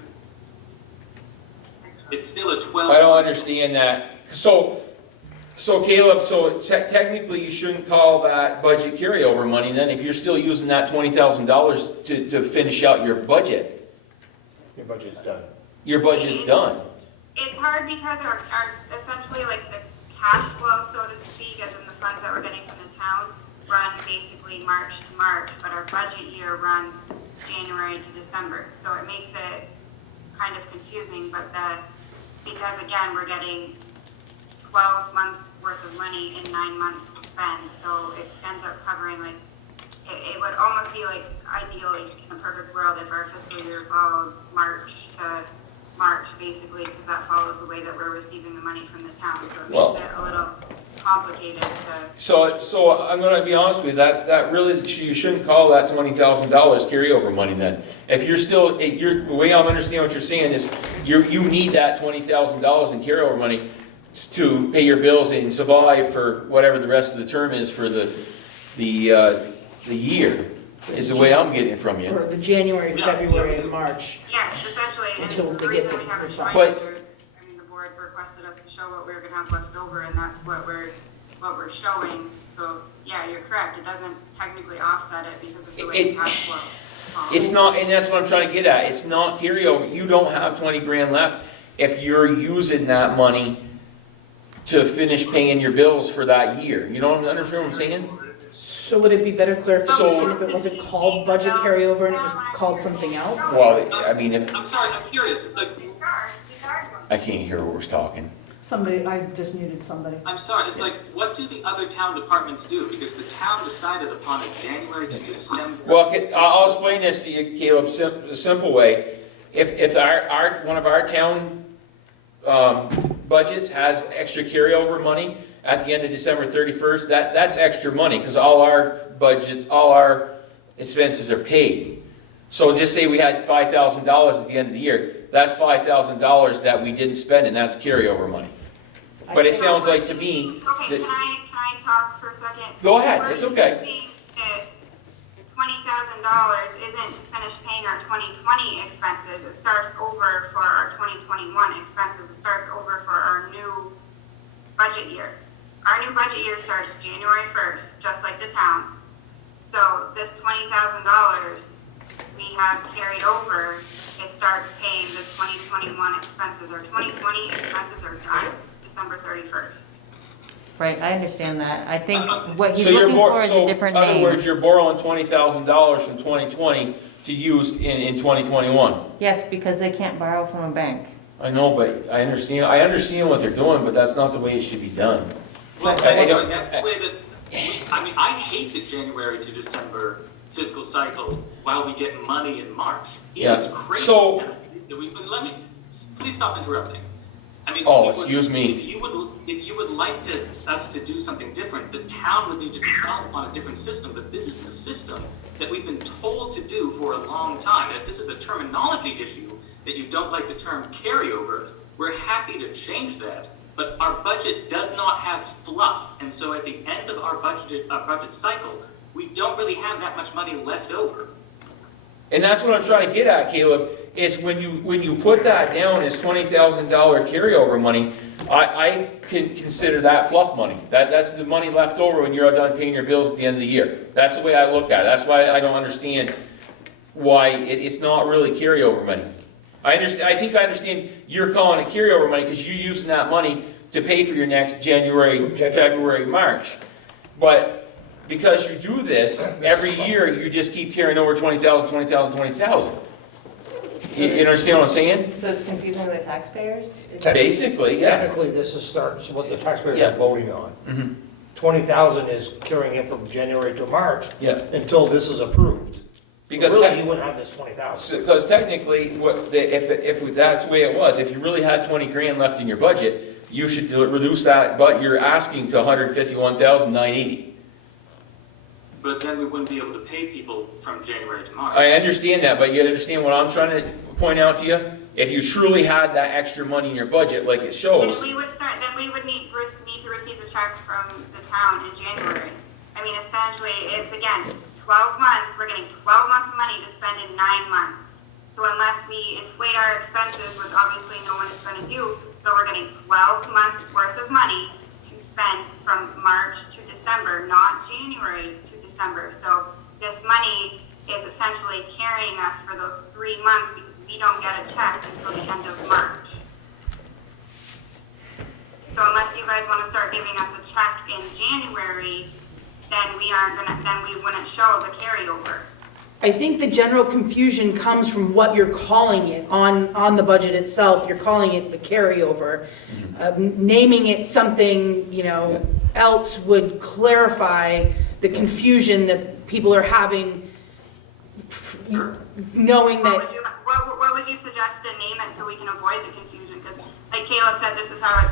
It's still a 12. I don't understand that. So Caleb, technically you shouldn't call that budget carryover money then, if you're still using that $20,000 to finish out your budget. Your budget's done. Your budget's done. It's hard because our essentially like the cash flow, so to speak, as in the funds that we're getting from the town, run basically March to March, but our budget year runs January to December. So it makes it kind of confusing, but because again, we're getting 12 months worth of money in 9 months to spend, so it ends up covering like, it would almost be like ideally in a perfect world if our fiscal year followed March to March basically, because that follows the way that we're receiving the money from the town, so it makes it a little complicated to. So I'm gonna be honest with you, that really, you shouldn't call that $20,000 carryover money then. If you're still, the way I'm understanding what you're saying is, you need that $20,000 in carryover money to pay your bills and survive for whatever the rest of the term is for the year, is the way I'm getting it from you. For the January, February, and March. Yes, essentially, and Until the they get reason we the haven't refund. shown it is, I mean, the board requested us to show what we were gonna have left over, and that's what we're showing. So, yeah, you're correct, it doesn't technically offset it because of the way the cash flow follows. It's not, and that's what I'm trying to get at, it's not carryover, you don't have 20 grand left if you're using that money to finish paying your bills for that year. You don't understand what I'm saying? So would it be better clarification So- if it wasn't called budget carryover and it was called something else? Well, I mean, if, I'm sorry, I'm curious. Like, I can't hear what we're talking. Somebody, I just muted somebody. I'm sorry, it's like, what do the other town departments do? Because the town decided upon a January to December. Well, I'll explain this to you, Caleb, the simple way. If one of our town budgets has extra carryover money at the end of December 31st, that's extra money, because all our budgets, all our expenses are paid. So just say we had $5,000 at the end of the year, that's $5,000 that we didn't spend, and that's carryover money. But it sounds like to me Okay, that, can I talk for a second? second? Go ahead, it's okay. We're using this $20,000 isn't to finish paying our 2020 expenses. It starts over for our 2021 expenses. It starts over for our new budget year. Our new budget year starts January 1st, just like the town. So this $20,000 we have carried over, it starts paying the 2021 expenses. Our 2020 expenses are done December 31st. Right, I understand that. I think what he's So you're looking for is a different in other words, name. you're borrowing $20,000 from 2020 to use in 2021. Yes, because they can't borrow from a bank. I know, but I understand what they're doing, but that's not the way it should be done. Well, I so don't- that's the way that, I mean, I hate the January to December fiscal cycle while we get money in March. It Yeah. is crazy. So- Let me, please stop interrupting. I mean, Oh, if you would- excuse me. If you would like us to do something different, the town would need to decide upon a different system, but this is the system that we've been told to do for a long time. And if this is a terminology issue, that you don't like the term carryover, we're happy to change that. But our budget does not have fluff, and so at the end of our budget cycle, we don't really have that much money left over. And that's what I'm trying to get at, Caleb, is when you put that down as $20,000 carryover money, I can consider that fluff money. That's the money left over when you're done paying your bills at the end of the year. That's the way I look at it. That's why I don't understand why it's not really carryover money. I think I understand you're calling it carryover money because you're using that money to pay for your next January, February, March. But because you do this, every year you just keep carrying over 20,000, 20,000, 20,000. You understand what I'm saying? So it's confusing the taxpayers? Basically, yeah. Technically, this is starts what the taxpayers Yeah. are voting on. Mhm. 20,000 is carrying in from January to March. Yeah. Until this is approved. Because Really, you wouldn't have this 20,000. Because technically, if that's the way it was, if you really had 20 grand left in your budget, you should reduce that, but you're asking to 151,980. But then we wouldn't be able to pay people from January to March. I understand that, but you understand what I'm trying to point out to you? If you truly had that extra money in your budget like it Then shows, we would need to receive a check from the town in January. I mean, essentially, it's again, 12 months, we're getting 12 months of money to spend in 9 months. So unless we inflate our expenses, which obviously no one is going to do, but we're getting 12 months worth of money to spend from March to December, not January to December. So this money is essentially carrying us for those 3 months because we don't get a check until the end of March. So unless you guys want to start giving us a check in January, then we wouldn't show the carryover. I think the general confusion comes from what you're calling it on the budget itself. You're calling it the carryover. Naming it something, else would clarify the confusion that people are having, knowing that. What would you suggest to name it so we can avoid the confusion? Because like Caleb said, this is how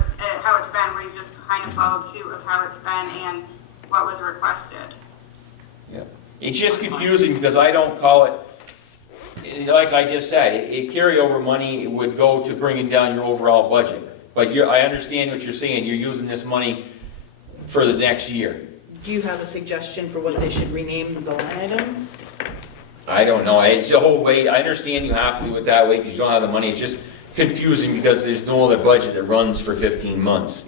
it's been. We've just kind of followed suit of how it's been and what was requested. yeah. It's just confusing because I don't call it, like I just said, a carryover money would go to bringing down your overall budget. But I understand what you're saying, you're using this money for the next year. Do you have a suggestion for what they should rename the line item? I don't know, it's the whole way, I understand you have to do it that way because you don't have the money, it's just confusing because there's no other budget that runs for 15 months,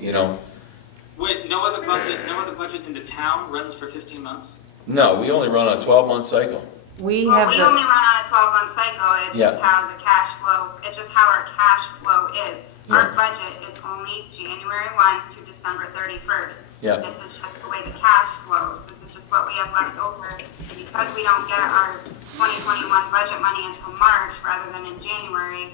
Wait, no other budget in the town runs for 15 months? No, we only run on a 12-month cycle. We Well, have we the, only run on a 12-month cycle. It's just how the cash flow, it's just how our cash flow is. Our budget is only January 1 to December 31st. Yeah. This is just the way the cash flows. This is just what we have left over. Because we don't get our 2021 budget money until March rather than in January,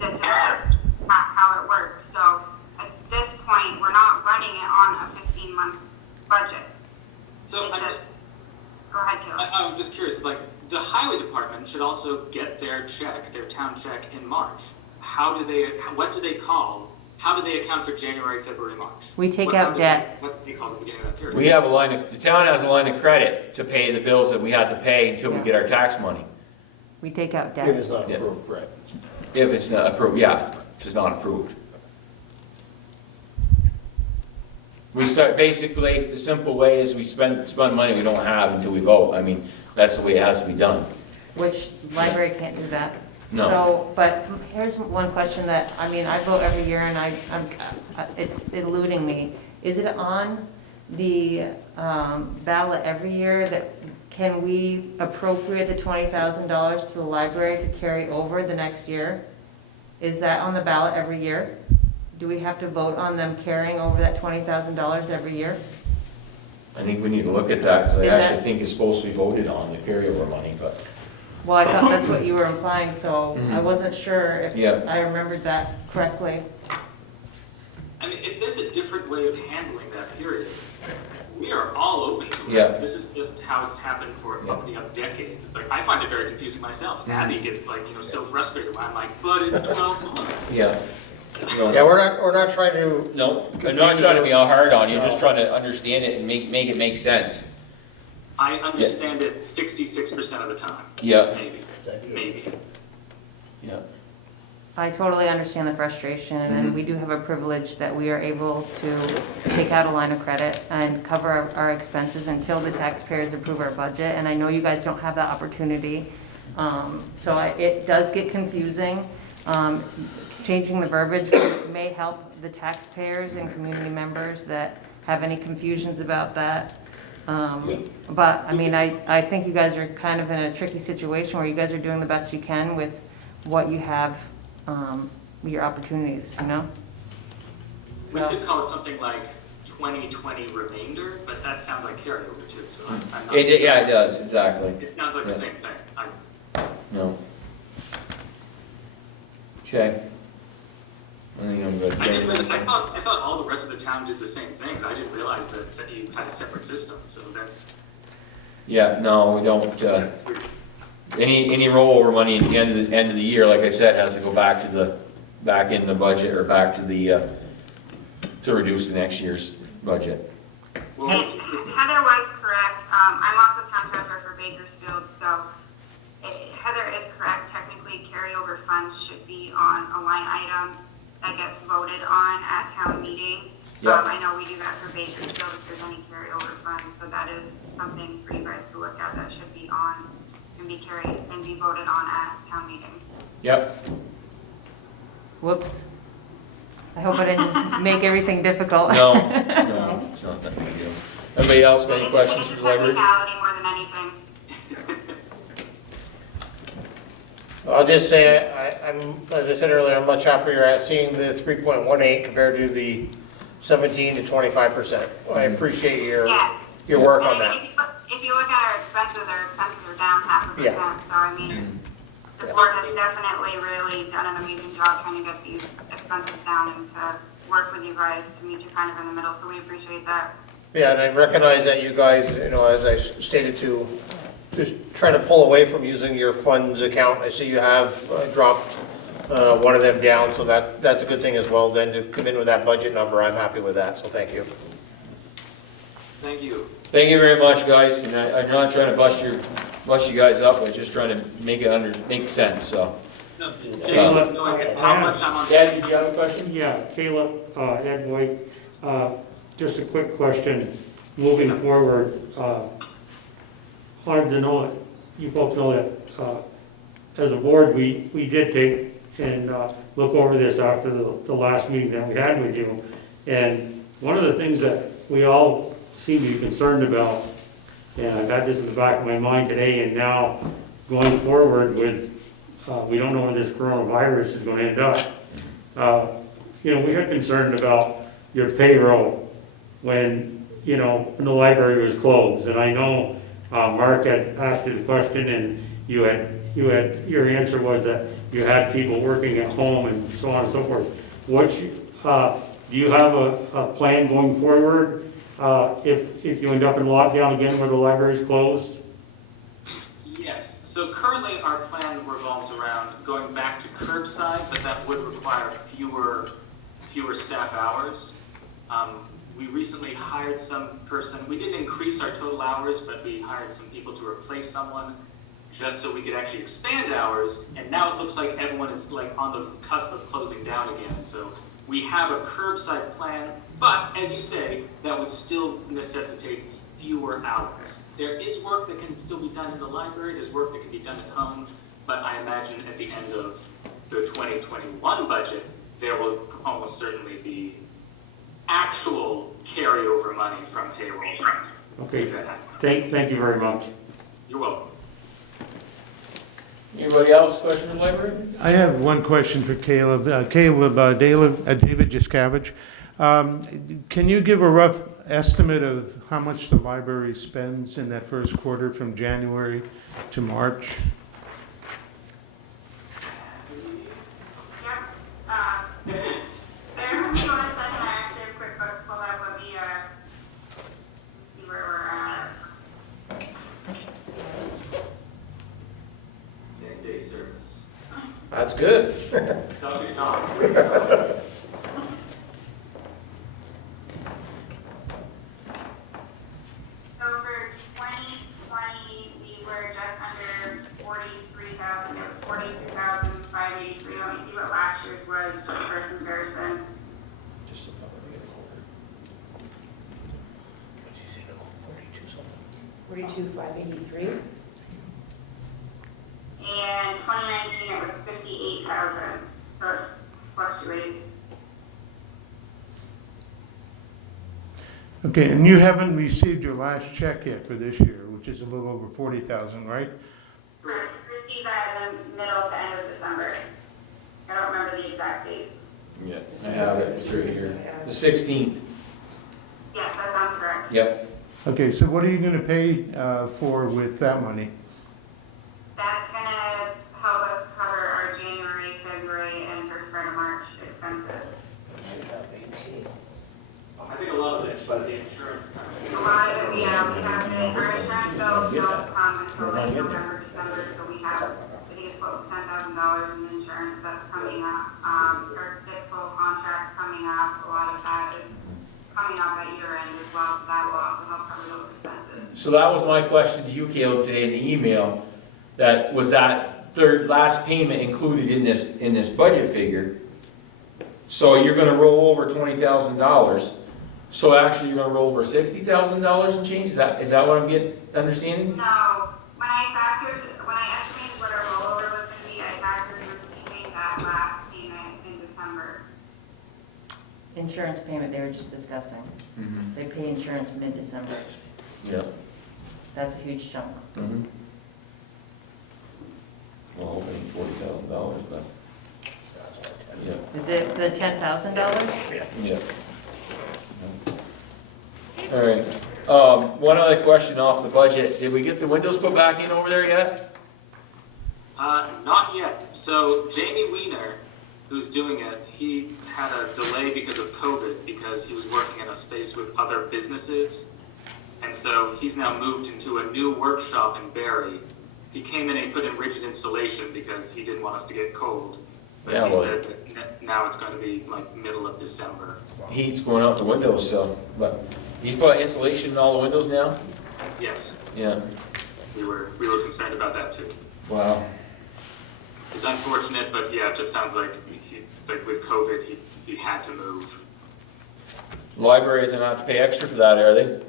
this is just how it works. So at this point, we're not running it on a 15-month budget. So Go ahead, Caleb. I'm just curious, the highway department should also get their town check in March. What do they call? How do they account for January, February, March? we take out debt. What do they call the beginning of that period? We have the town has a line of credit to pay the bills that we had to pay until we get our tax money. We take out If debt. it's not approved, right. If it's not approved, if it's not approved. We start, basically, the simple way is we spend money we don't have until we vote. I mean, that's the way it has to be done. Which library can't do that. No. So, but here's one question that, I mean, I vote every year and it's eluding me. Is it on the ballot every year that, can we appropriate the $20,000 to the library to carry over the next year? Is that on the ballot every year? Do we have to vote on them carrying over that $20,000 every year? I think we need to look at that, because I Is that- actually think it's supposed to be voted on, the carryover money, but, Well, I thought that's what you were implying, so I wasn't sure if Yeah. I remembered that correctly. I mean, if there's a different way of handling that period, we are all open to it. Yeah. This is just how it's happened for Yeah. decades. It's like, I find it very confusing myself. Abby gets like, so frustrated when I'm like, but it's 12 months. yeah. No. Yeah, we're not trying to, No, I'm not trying to be all hard on you, just trying to understand it and make it make sense. I understand it 66% of the time. Yeah. Maybe. Yeah. I totally understand the frustration, and we do have a privilege that we are able to take out a line of credit and cover our expenses until the taxpayers approve our budget, and I know you guys don't have that opportunity. So it does get confusing. Changing the verbiage may help the taxpayers and community members that have any confusions about that. But, I mean, I think you guys are kind of in a tricky situation where you guys are doing the best you can with what you have, your opportunities, you know? We could call it something like 2020 remainder, but that sounds like carryover too, so I'm not. Yeah, it does, exactly. It sounds like the Yeah. same thing. No. Okay. I think I'm good. I thought all the rest of the town did the same things. I didn't realize that you had a separate system, so that's. Yeah, no, we don't, any rollover money at the end of the year, like I said, has to go back in the budget, or back to to reduce the next year's budget. Well, Heather was correct. I'm also town treasurer for Bakersfield, so Heather is correct. Technically, carryover funds should be on a line item that gets voted on at town meeting. Yeah. I know we do that for Bakersfield if there's any carryover funds, so that is something for you guys to look at that should be on and be carried and be voted on at town meeting. Yep. Whoops. I hope I didn't just make everything difficult. No, it's not that big a deal. Anybody else got any questions for the library? Technicality more than anything. I'll just say, I'm, as I said earlier, I'm much happier at seeing the 3.18 compared to the 17 to 25%. I appreciate your work on And that. if you look at our expenses are down 0.5%. Yeah. So I mean, the board has definitely really done an amazing job trying to get these expenses down and to work with you guys to meet you kind of in the middle. So we appreciate that. Yeah, and I recognize that you guys, as I stated to, just try to pull away from using your funds account. I see you have dropped one of them down, so that's a good thing as well. Then to come in with that budget number, I'm happy with that, so thank you. Thank you. Thank you very much, guys, and I'm not trying to bust you guys up, I'm just trying to make sense, so. No, Jason, go ahead. How much I'm on? Daddy, did you have a question? Yeah, Caleb, Ed White, just a quick question, moving forward, wanted to know, you folks know that, as a board, we did take and look over this after the last meeting that we had with you, and one of the things that we all seem to be concerned about, and I've had this in the back of my mind today, and now going forward with, we don't know where this coronavirus is going to end up. We are concerned about your payroll when the library was closed, and I know Mark had asked you the question, and your answer was that you had people working at home and so on and so forth. Do you have a plan going forward if you end up in lockdown again where the library's closed? Yes. So currently our plan revolves around going back to curbside, but that would require fewer staff hours. We recently hired some person. We didn't increase our total hours, but we hired some people to replace someone just so we could actually expand hours. And now it looks like everyone is like on the cusp of closing down again. So We have a curbside plan, but as you say, that would still necessitate fewer hours. There is work that can still be done in the library, there's work that can be done at home, but I imagine at the end of the 2021 budget, there will almost certainly be actual carryover money from payroll. Okay, thank you very much. You're welcome. Anybody else, question from the library? I have one question for Caleb. David Juscavage. Can you give a rough estimate of how much the library spends in that first quarter from January to March? There, hold me 1 second, I actually have QuickBooks pulled up, let me, see where we're at. Same day service. That's good. Dr. Tom, great stuff. So for 2020, we were just under 43,000, it was 42,583. Let me see what last year's was, just for comparison. Just a couple of quarter. 42,583. And 2019, it was 58,000, so it fluctuates. Okay, and you haven't received your last check yet for this year, which is a little over 40,000, right? We received that in the middle to end of December. I don't remember the exact date. Yeah, I have it, it's right here. The 16th, Yes, that sounds correct. yep. Okay, so what are you gonna pay for with that money? That's gonna help us cover our January, February, and first part of March expenses. I think a lot of it's the insurance company. A lot of it, we have our insurance bills don't come until like November, December, so we have, I think it's close to $10,000 in insurance that's coming up. Our Dixel contract's coming up, a lot of that is coming up at year end as well, so that will also help cover those expenses. So that was my question to you, Caleb, today in the email, that was that third, last payment included in this budget figure? So you're gonna roll over $20,000, so actually you're gonna roll over $60,000 and change, is that what I'm understanding? No, when I estimated what our rollover was gonna be, I factored receiving that last payment in December. Insurance payment they were just discussing. Mm-hmm. They pay insurance mid-December. Yep. That's a huge chunk. Mm-hmm. Well, hoping $40,000, but, yeah. Is it the $10,000? Yeah. All right, one other question off the budget, did we get the windows put back in over there yet? Not yet. So Jamie Weiner, who's doing it, he had a delay because of COVID because he was working in a space with other businesses. And so he's now moved into a new workshop in Barrie. He came in and he put in rigid insulation because he didn't want us to get cold. But Yeah, he well- said that now it's going to be like middle of December. Heat's going out the windows, so, but he's put insulation in all the windows now? Yes, Yeah. we were concerned about that too. Wow. It's unfortunate, but yeah, it just sounds like like with COVID, he had to move. Library isn't gonna have to pay extra for that, are they?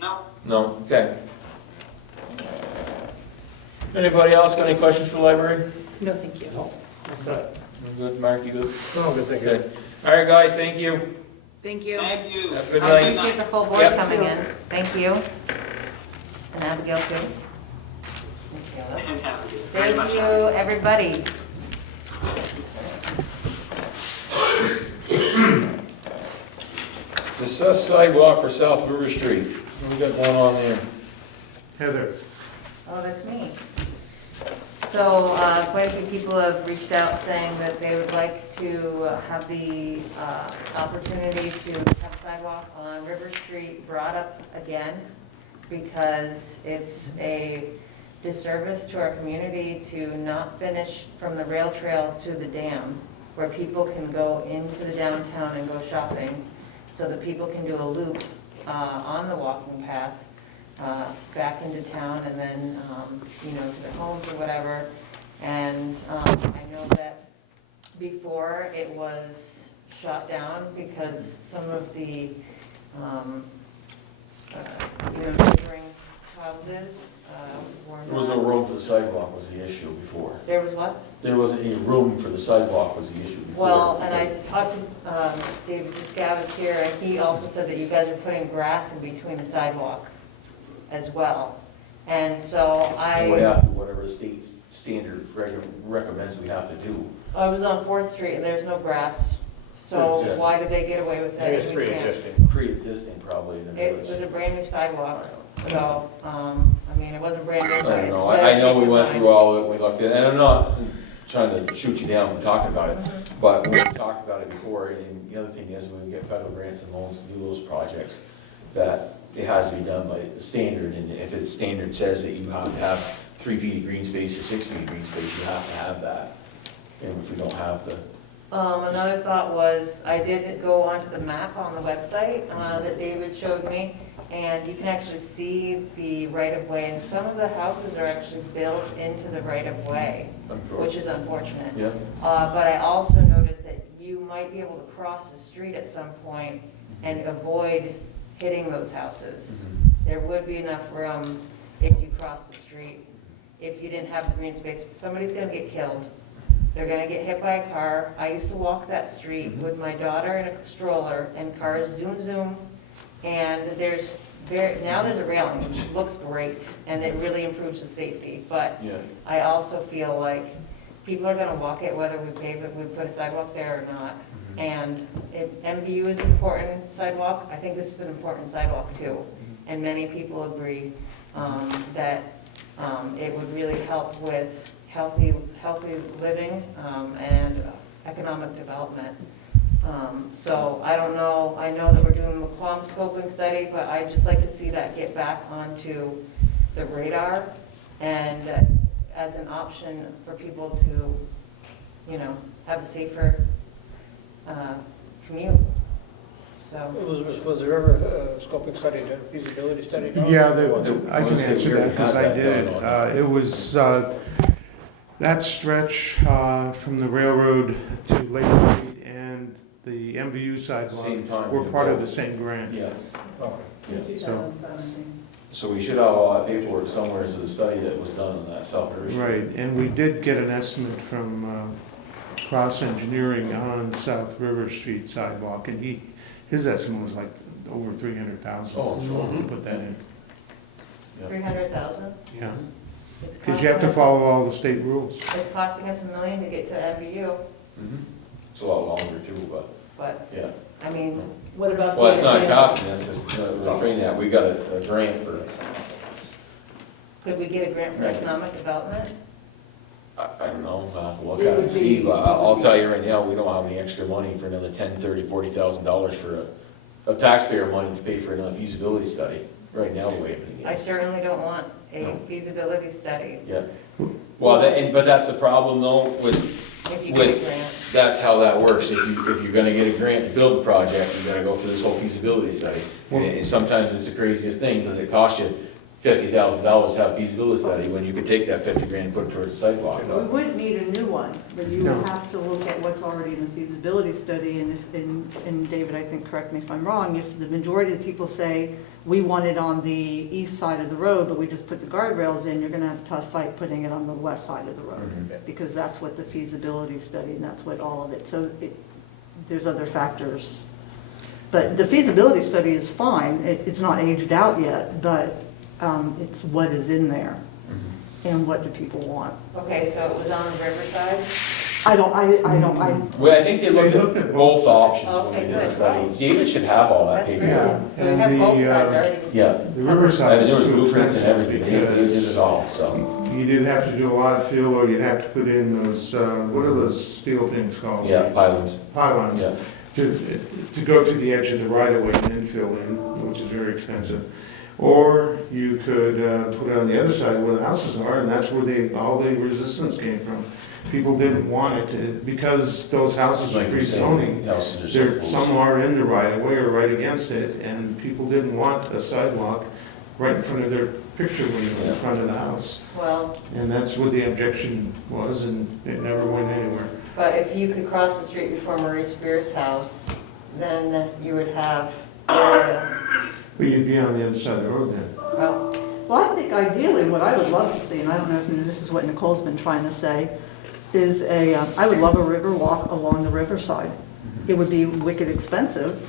No, No, okay. Anybody else got any questions for the library? No, thank you. What's that? We're good, Mark, you good? No, good, thank you. Okay. All right, guys, thank you. Thank you. thank you. Have a good I night. appreciate the full board Yep. coming in. Thank you. And Abigail too. Thank you. And have a good- very much Thank you, everybody. Discuss sidewalk for South River Street. What we got going on there? Heather? Oh, that's me. So quite a few people have reached out saying that they would like to have the opportunity to have sidewalk on River Street brought up again because it's a disservice to our community to not finish from the rail trail to the dam where people can go into the downtown and go shopping so that people can do a loop on the walking path back into town and then, to their homes or whatever. And I know that before it was shot down because some of the, neighboring houses were not. There was no room for the sidewalk was the issue before. There was what? There wasn't any room for the sidewalk was the issue before. Well, and I talked to David Discavich here, and he also said that you guys are putting grass in between the sidewalk as well. And so We have to, whatever the state standard recommends we have to do. I was on 4th Street and there's no grass, so Yeah. why did they get away with that? It's and we can't? pre-existing. Pre-existing probably in the It was village. a brand new sidewalk, so, it wasn't brand new, I but don't it's know, better I know we shape went than through all of it, we looked at it, and I'm not trying to shoot you down for talking about it, but we talked about it before, and the other thing is, when we get federal grants and loans to do those projects, that it has to be done by the standard, and if its standard says that you have to have 3 feet of green space or 6 feet of green space, you have to have that. And if we don't have the, Another thought was, I did go onto the map on the website that David showed me, and you can actually see the right-of-way, and some of the houses are actually built into the right-of-way, which is unfortunate. yeah, But I also noticed that you might be able to cross the street at some point and avoid hitting those houses. There would be enough room if you cross the street, if you didn't have the green space. Somebody's gonna get killed. They're gonna get hit by a car. I used to walk that street with my daughter in a stroller, and cars zoom, zoom. And now there's a railing, which looks great, and it really improves the safety. But yeah. I also feel like people are gonna walk it whether we pave it, we put a sidewalk there or not. And MVU is an important sidewalk. I think this is an important sidewalk too. And many people agree that it would really help with healthy living and economic development. So I don't know, I know that we're doing the McQuam scoping study, but I'd just like to see that get back onto the radar and as an option for people to, have a safer commute. So, Elizabeth, was there ever a scoping study, a feasibility study done? Yeah, I Well, can say answer we that already because had I that did. going on. It was that stretch from the railroad to Lake Street and the MVU sidewalk Same time. were part of the same grant. Yeah, Okay. In yeah. 2017. So we should have all that paperwork somewhere as to the study that was done on that South River Street. Right, and we did get an estimate from Cross Engineering on South River Street sidewalk, and his estimate was like over 300,000. Oh, sure. To put that in, 300,000? yeah. It's Because you have to costing us- follow all the state rules. It's costing us $1 million to get to MVU, It's a lot longer too, but, but, yeah. I mean, What about? Well, it's not the- costing us, because we're afraid that, we got a grant for, could we get a grant for Right. economic development? I don't know, I'll have to look at it and see, but I'll tell you right now, we don't have any extra money for another $40,000 for a taxpayer money to pay for another feasibility study, right now, the way everything I is. certainly don't want a No. feasibility study Yeah, well, but that's the problem though, with, if you get a With- grant. that's how that works, if you're gonna get a grant to build the project, you're gonna go through this whole feasibility study. And sometimes it's the craziest thing, because it costs you $50,000 to have a feasibility study, when you could take that 50 grand and put it towards the sidewalk. We wouldn't need a new one, but you No. would have to look at what's already in the feasibility study, and David, I think, correct me if I'm wrong, if the majority of the people say, we want it on the east side of the road, but we just put the guardrails in, you're gonna have a tough fight putting it on the west side of the road, because that's what the feasibility study, and that's what all of it, so there's other factors. But the feasibility study is fine, it's not aged out yet, but it's what is in there, and what do people want. Okay, so it was on the riverside? Well, I think they looked looked at at both both options when Okay, they did the good. study. David should have all that That's paper. Yeah. great. So we And have both the, sides already. Yeah, The I Riverside mean, there was was too blueprints and expensive everything, they did it all, so, You did have to do a lot of fill, or you'd have to put in those, what are those steel things called? yeah, pylons, Pylons, yeah. to go to the edge of the right of way and then fill in, which is very expensive. Or you could put it on the other side where the houses are, and that's where all the resistance came from. People didn't want it because those houses are Like you're pre-zoning. saying, houses are so There, close. some are in the right of way or right against it, and people didn't want a sidewalk right in front of their picture window, in front of the house. Well, And that's what the objection was, and it never went anywhere. But if you could cross the street before Marie Spears' house, then you would have area. But you'd be on the other side of the road then. Well, Well, I think ideally, what I would love to see, and I don't know if this is what Nicole's been trying to say, is I would love a river walk along the riverside. It would be wicked expensive,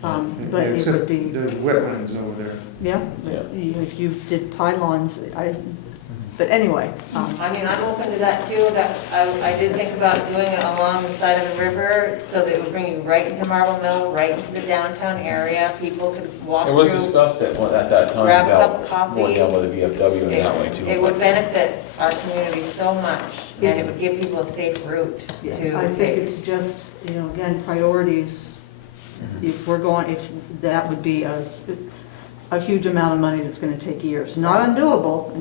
but it Except would be, the wetlands over there. yeah, but if you did pylons, but anyway, I mean, I'm open to that too. That I did think about doing it along the side of the river so that it would bring you right into Marble Mill, right into the downtown area. People could walk It through. was discussed at that time Grab a cup of about coffee. going down by the VFW and that way too. It would benefit our community so much, and it would give people a safe route I to think take. it's just, again, priorities. If we're going, that would be a huge amount of money that's going to take years. Not undoable,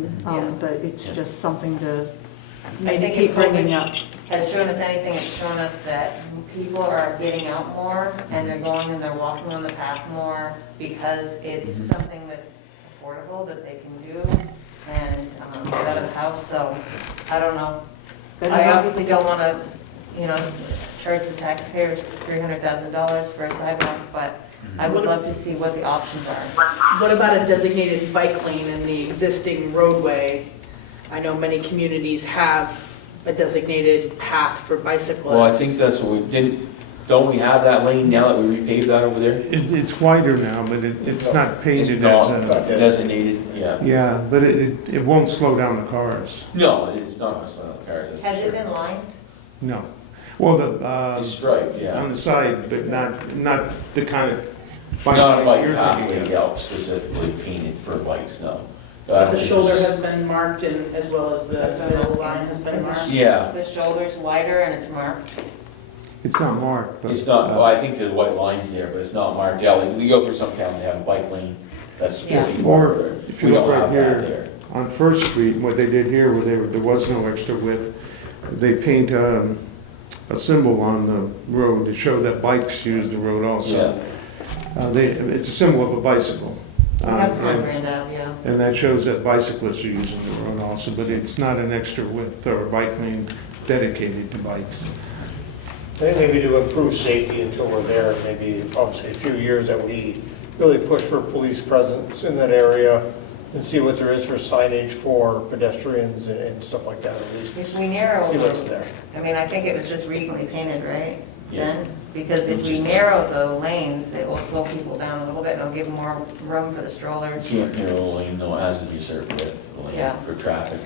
but it's just something to I maybe think keep it bringing up. has shown us anything, it's shown us that people are getting out more, and they're going and they're walking on the path more, because it's something that's affordable, that they can do, and get out of the house, so, I don't know. I obviously don't want to, charge the taxpayers $300,000 for a sidewalk, but I would love to see what the options are. What about a designated bike lane in the existing roadway? I know many communities have a designated path for bicyclists. Well, I think that's what don't we have that lane now that we repaved that over there? It's wider now, but it's not It's painted not as a, designated, yeah. yeah, but it won't slow down the cars. No, it's not gonna slow down the cars, that's Has for it sure. been lined? No. Well, It's striped, on yeah. the side, but not the kind of bike Not a lane bike you're pathway, thinking of. yeah, specifically painted for bikes, no. But the shoulder has been marked and as well as the That's what I'm middle asking. line has been Is the marked. Yeah, The shoulder's wider and it's marked? It's not marked, but. it's not, well, I think there's white lines there, but it's not marked, yeah, like, we go through some towns that have a bike lane, that's Yeah. 50 Or over there. if We you don't look right have that here, there. on First Street, what they did here, where there was no extra width, they paint a symbol on the road to show that bikes use the road also. It's a symbol of a bicycle. We have some on And Grand Ave, yeah. and that shows that bicyclists are using the road also, but it's not an extra width or a bike lane dedicated to bikes. I think maybe to improve safety until we're there, maybe obviously a few years that we really push for police presence in that area and see what there is for signage for pedestrians and stuff like that, at least. If we narrow See what's the, there. I mean, I think it was just recently painted, right? Yeah. Then, because if we narrow the lanes, it will slow people down a little bit, and it'll give more room for the strollers. Can't narrow the lane, no, it has to be a certain width, the Yeah. lane for traffic.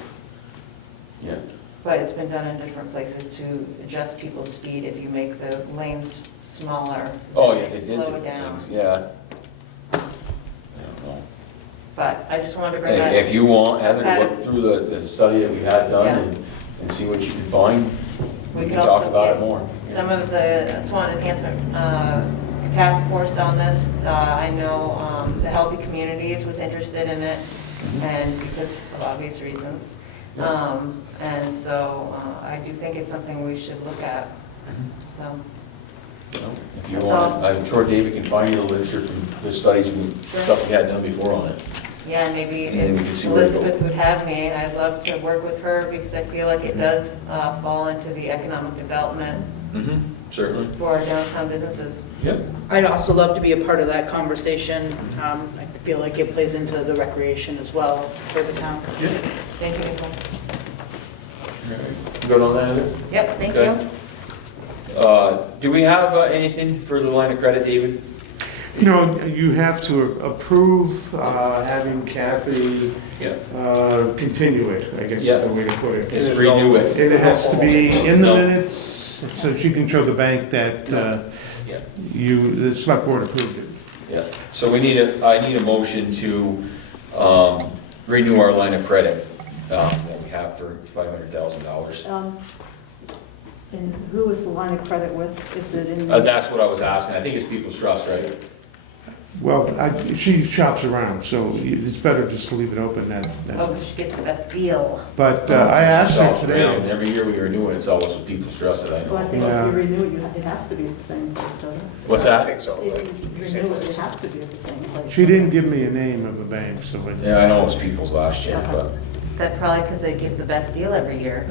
Yeah. But it's been done in different places to adjust people's speed if you make the lanes smaller. Oh, then yeah, they did slow different down. things, yeah. I don't know. But I just wanted to bring that. If you want, Heather, Had- look through the study that we had done Yeah. and see what you can find. We We could can talk also about get it more. some of the Swanton Enhancement Task Force on this. I know the Healthy Communities was interested in it, and because of obvious reasons. And so I do think it's something we should look at, so. You know, if you That's want, all. I'm sure David can find you the literature from the studies and Sure. stuff we had done before on it. Yeah, and maybe And then we can if see where it goes. Elizabeth would have me, I'd love to work with her because I feel like it does fall into the economic development Certainly. for our downtown businesses. Yep. I'd also love to be a part of that conversation. I feel like it plays into the recreation as well for the town. Thank you, Nicole. Good on that, Heather? Yep, thank Okay. you. Do we have anything for the line of credit, David? You have to approve having Kathy Yeah. continue it, I guess Yeah. is the way to put it. Just renew it. And it has to be in the No. minutes, so she can show the bank that Yeah. the select board approved it. Yeah. So I need a motion to renew our line of credit that we have for $500,000. And who is the line of credit with? Is it in? That's what I was asking. I think it's People's Trust, right? Well, she shops around, so it's better just to leave it open then. Oh, 'cause she gets the best deal. But I asked her Shops around. today, Every year we renew it, it's always with People's Trust that I Well, I know. think if Yeah. you renew it, it has to be at the same place, doesn't it? What's I that? think so. If you renew it, it has to be at the same place. she didn't give me a name of a bank, so Yeah, I know it was People's last year, but. That probably because they give the best deal every year.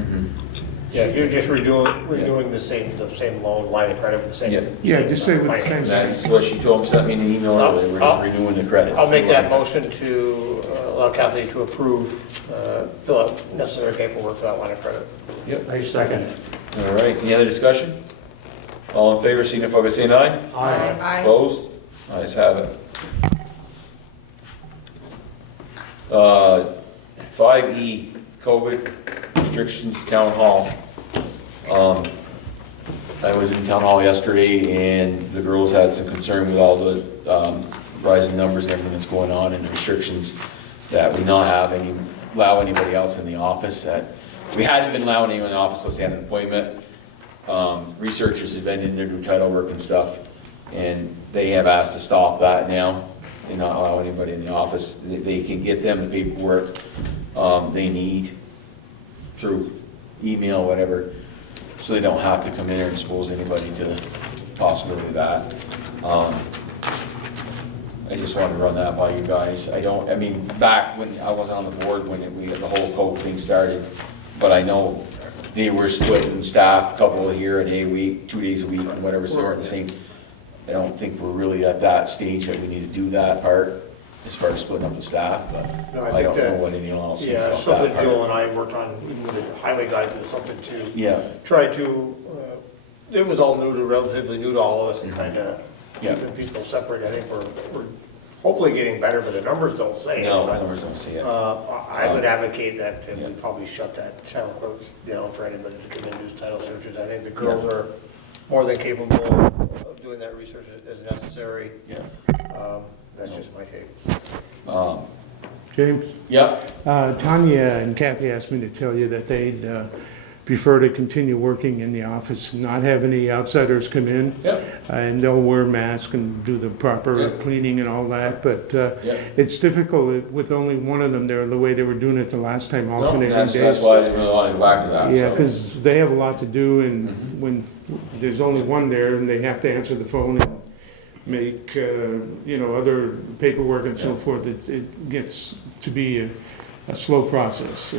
Yeah, you're just renewing the same loan, line of credit with the same. Yeah. Yeah, just say with the same And that's what she told me, sent me an email earlier, we're just renewing the credits. I'll make that motion to allow Kathy to approve, fill out necessary paperwork for that line of credit. I second it. All right, any other discussion? All in favor, signify by saying aye. Aye. Opposed? Ayes have it. 5E, COVID restrictions, town hall. I was in town hall yesterday and the girls had some concern with all the rising numbers and everything that's going on and restrictions that we not allow anybody else in the office. That we hadn't been allowing anyone in the office unless they had an appointment. Researchers have been in there doing title work and stuff, and they have asked to stop that now and not allow anybody in the office. They can get them the paperwork they need through email, whatever, so they don't have to come in there and expose anybody to the possibility of that. I just wanted to run that by you guys. I mean, back when I wasn't on the board when the whole COVID thing started, but I know they were splitting staff, a couple here, a day a week, 2 days a week, and whatever, so we're the same. I don't think we're really at that stage that we need to do that part as far as splitting up the staff, but No, I don't know what anyone else thinks Yeah, about something that part. Joel and I worked on, even with the highway guys, was something to Yeah, try to, it was all relatively new to all of us and kind of Yeah. keeping people separate. I think we're hopefully getting better, but the numbers don't say it. no, but, numbers don't see it. I would advocate that Yeah. we probably shut that town clerk down for anybody to come in and do title searches. I think the girls are more than capable of doing that research as necessary. Yeah. That's just my take. James? Yeah, Tanya and Kathy asked me to tell you that they'd prefer to continue working in the office and not have any outsiders come in. Yep. And they'll wear masks and do the proper Yep. cleaning and all that, but Yep. it's difficult with only one of them there, the way they were doing it the last time, no, alternating that's days. why I didn't really want to go back to that, Yeah, so. because they have a lot to do, and when there's only one there, and they have to answer the phone and make, other paperwork and so forth, it gets to be a slow process, so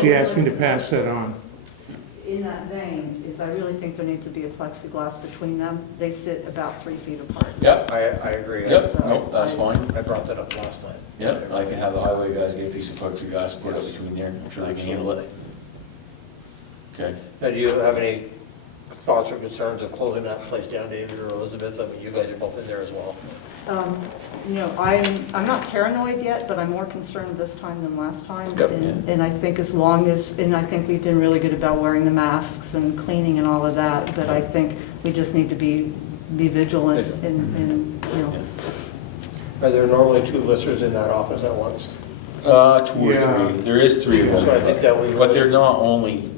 she asked me to pass that on. In that vein, I really think there needs to be a plexiglass between them. They sit about 3 feet apart. Yep, I agree. yep, no, that's fine. I brought that up last time. Yeah, I can have the highway guys get a piece of plexiglass and put it between there, I'm sure they can handle it. Okay. Now, do you have any thoughts or concerns of closing that place down, David or Elizabeth? I mean, you guys are both in there as well. I'm not paranoid yet, but I'm more concerned this time than last time. Yep. And I think I think we've been really good about wearing the masks and cleaning and all of that, but I think we just need to be vigilant and. Are there normally 2 listers in that office at once? 2 or Yeah. 3, there is 3 of them. So I think that we. But they're not only,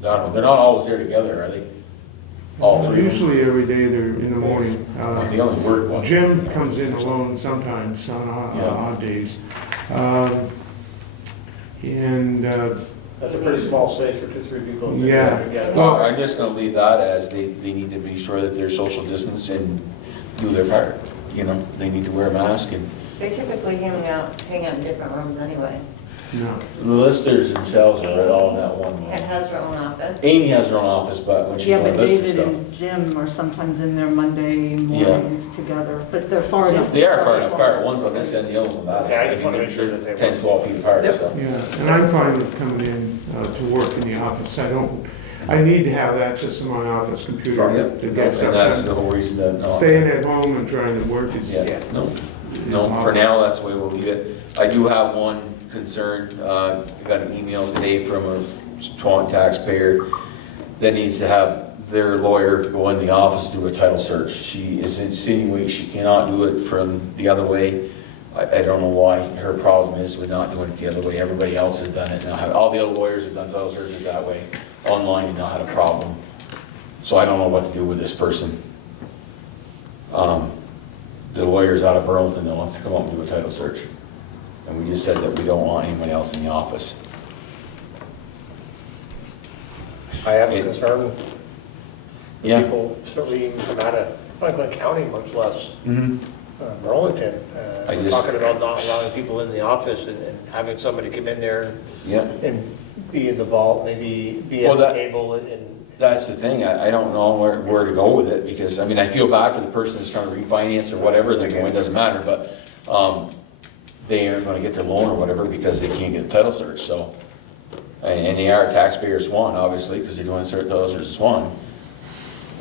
I don't know, they're not always there together, are they? All 3 of them? Usually every day they're in the morning. They only work one. Jim comes in alone sometimes on odd days. That's a pretty small space for 2, 3 people. Yeah. Well, I'm just gonna leave that as they need to be sure that they're social distance and do their part. They need to wear a mask and They typically hang out in different rooms anyway. No. the listers themselves are all in that one. Kat has her own office. Amy has her own office, but when she's Yeah, doing but lister David stuff. and Jim are sometimes in there Monday mornings together, but they're far enough. They are far enough apart, one's on this end, the other's on that. Yeah, I just wanna make sure that they 10, 12 feet apart, so. Yeah, and I'm fine with coming in to work in the office. I need to have access to my office computer Yep. to get And stuff that's the done. whole reason that, no. Staying at home and trying to work is, Yeah, no, for now, that's the way we'll leave it. I do have one concern, I got an email today from a Swanton taxpayer that needs to have their lawyer go in the office to do a title search. She is insinuating she cannot do it from the other way. I don't know why her problem is with not doing it the other way. Everybody else has done it now. All the other lawyers have done title searches that way, online, and not had a problem. So I don't know what to do with this person. The lawyer's out of Burlington that wants to come up and do a title search. And we just said that we don't want anybody else in the office. I have a concern. Yeah. People, certainly even from out of Franklin County, much less Mm-hmm. Burlington. We're just- talking about not allowing people in the office and having somebody come in there Yeah. and be in the vault, maybe be at Well, the that- table and. That's the thing, I don't know where to go with it, because, I mean, I feel bad for the person that's trying to refinance or whatever, they're going, it doesn't matter, but, they aren't gonna get their loan or whatever because they can't get the title search, so. And they are taxpayers one, obviously, because they're doing certain title searches one.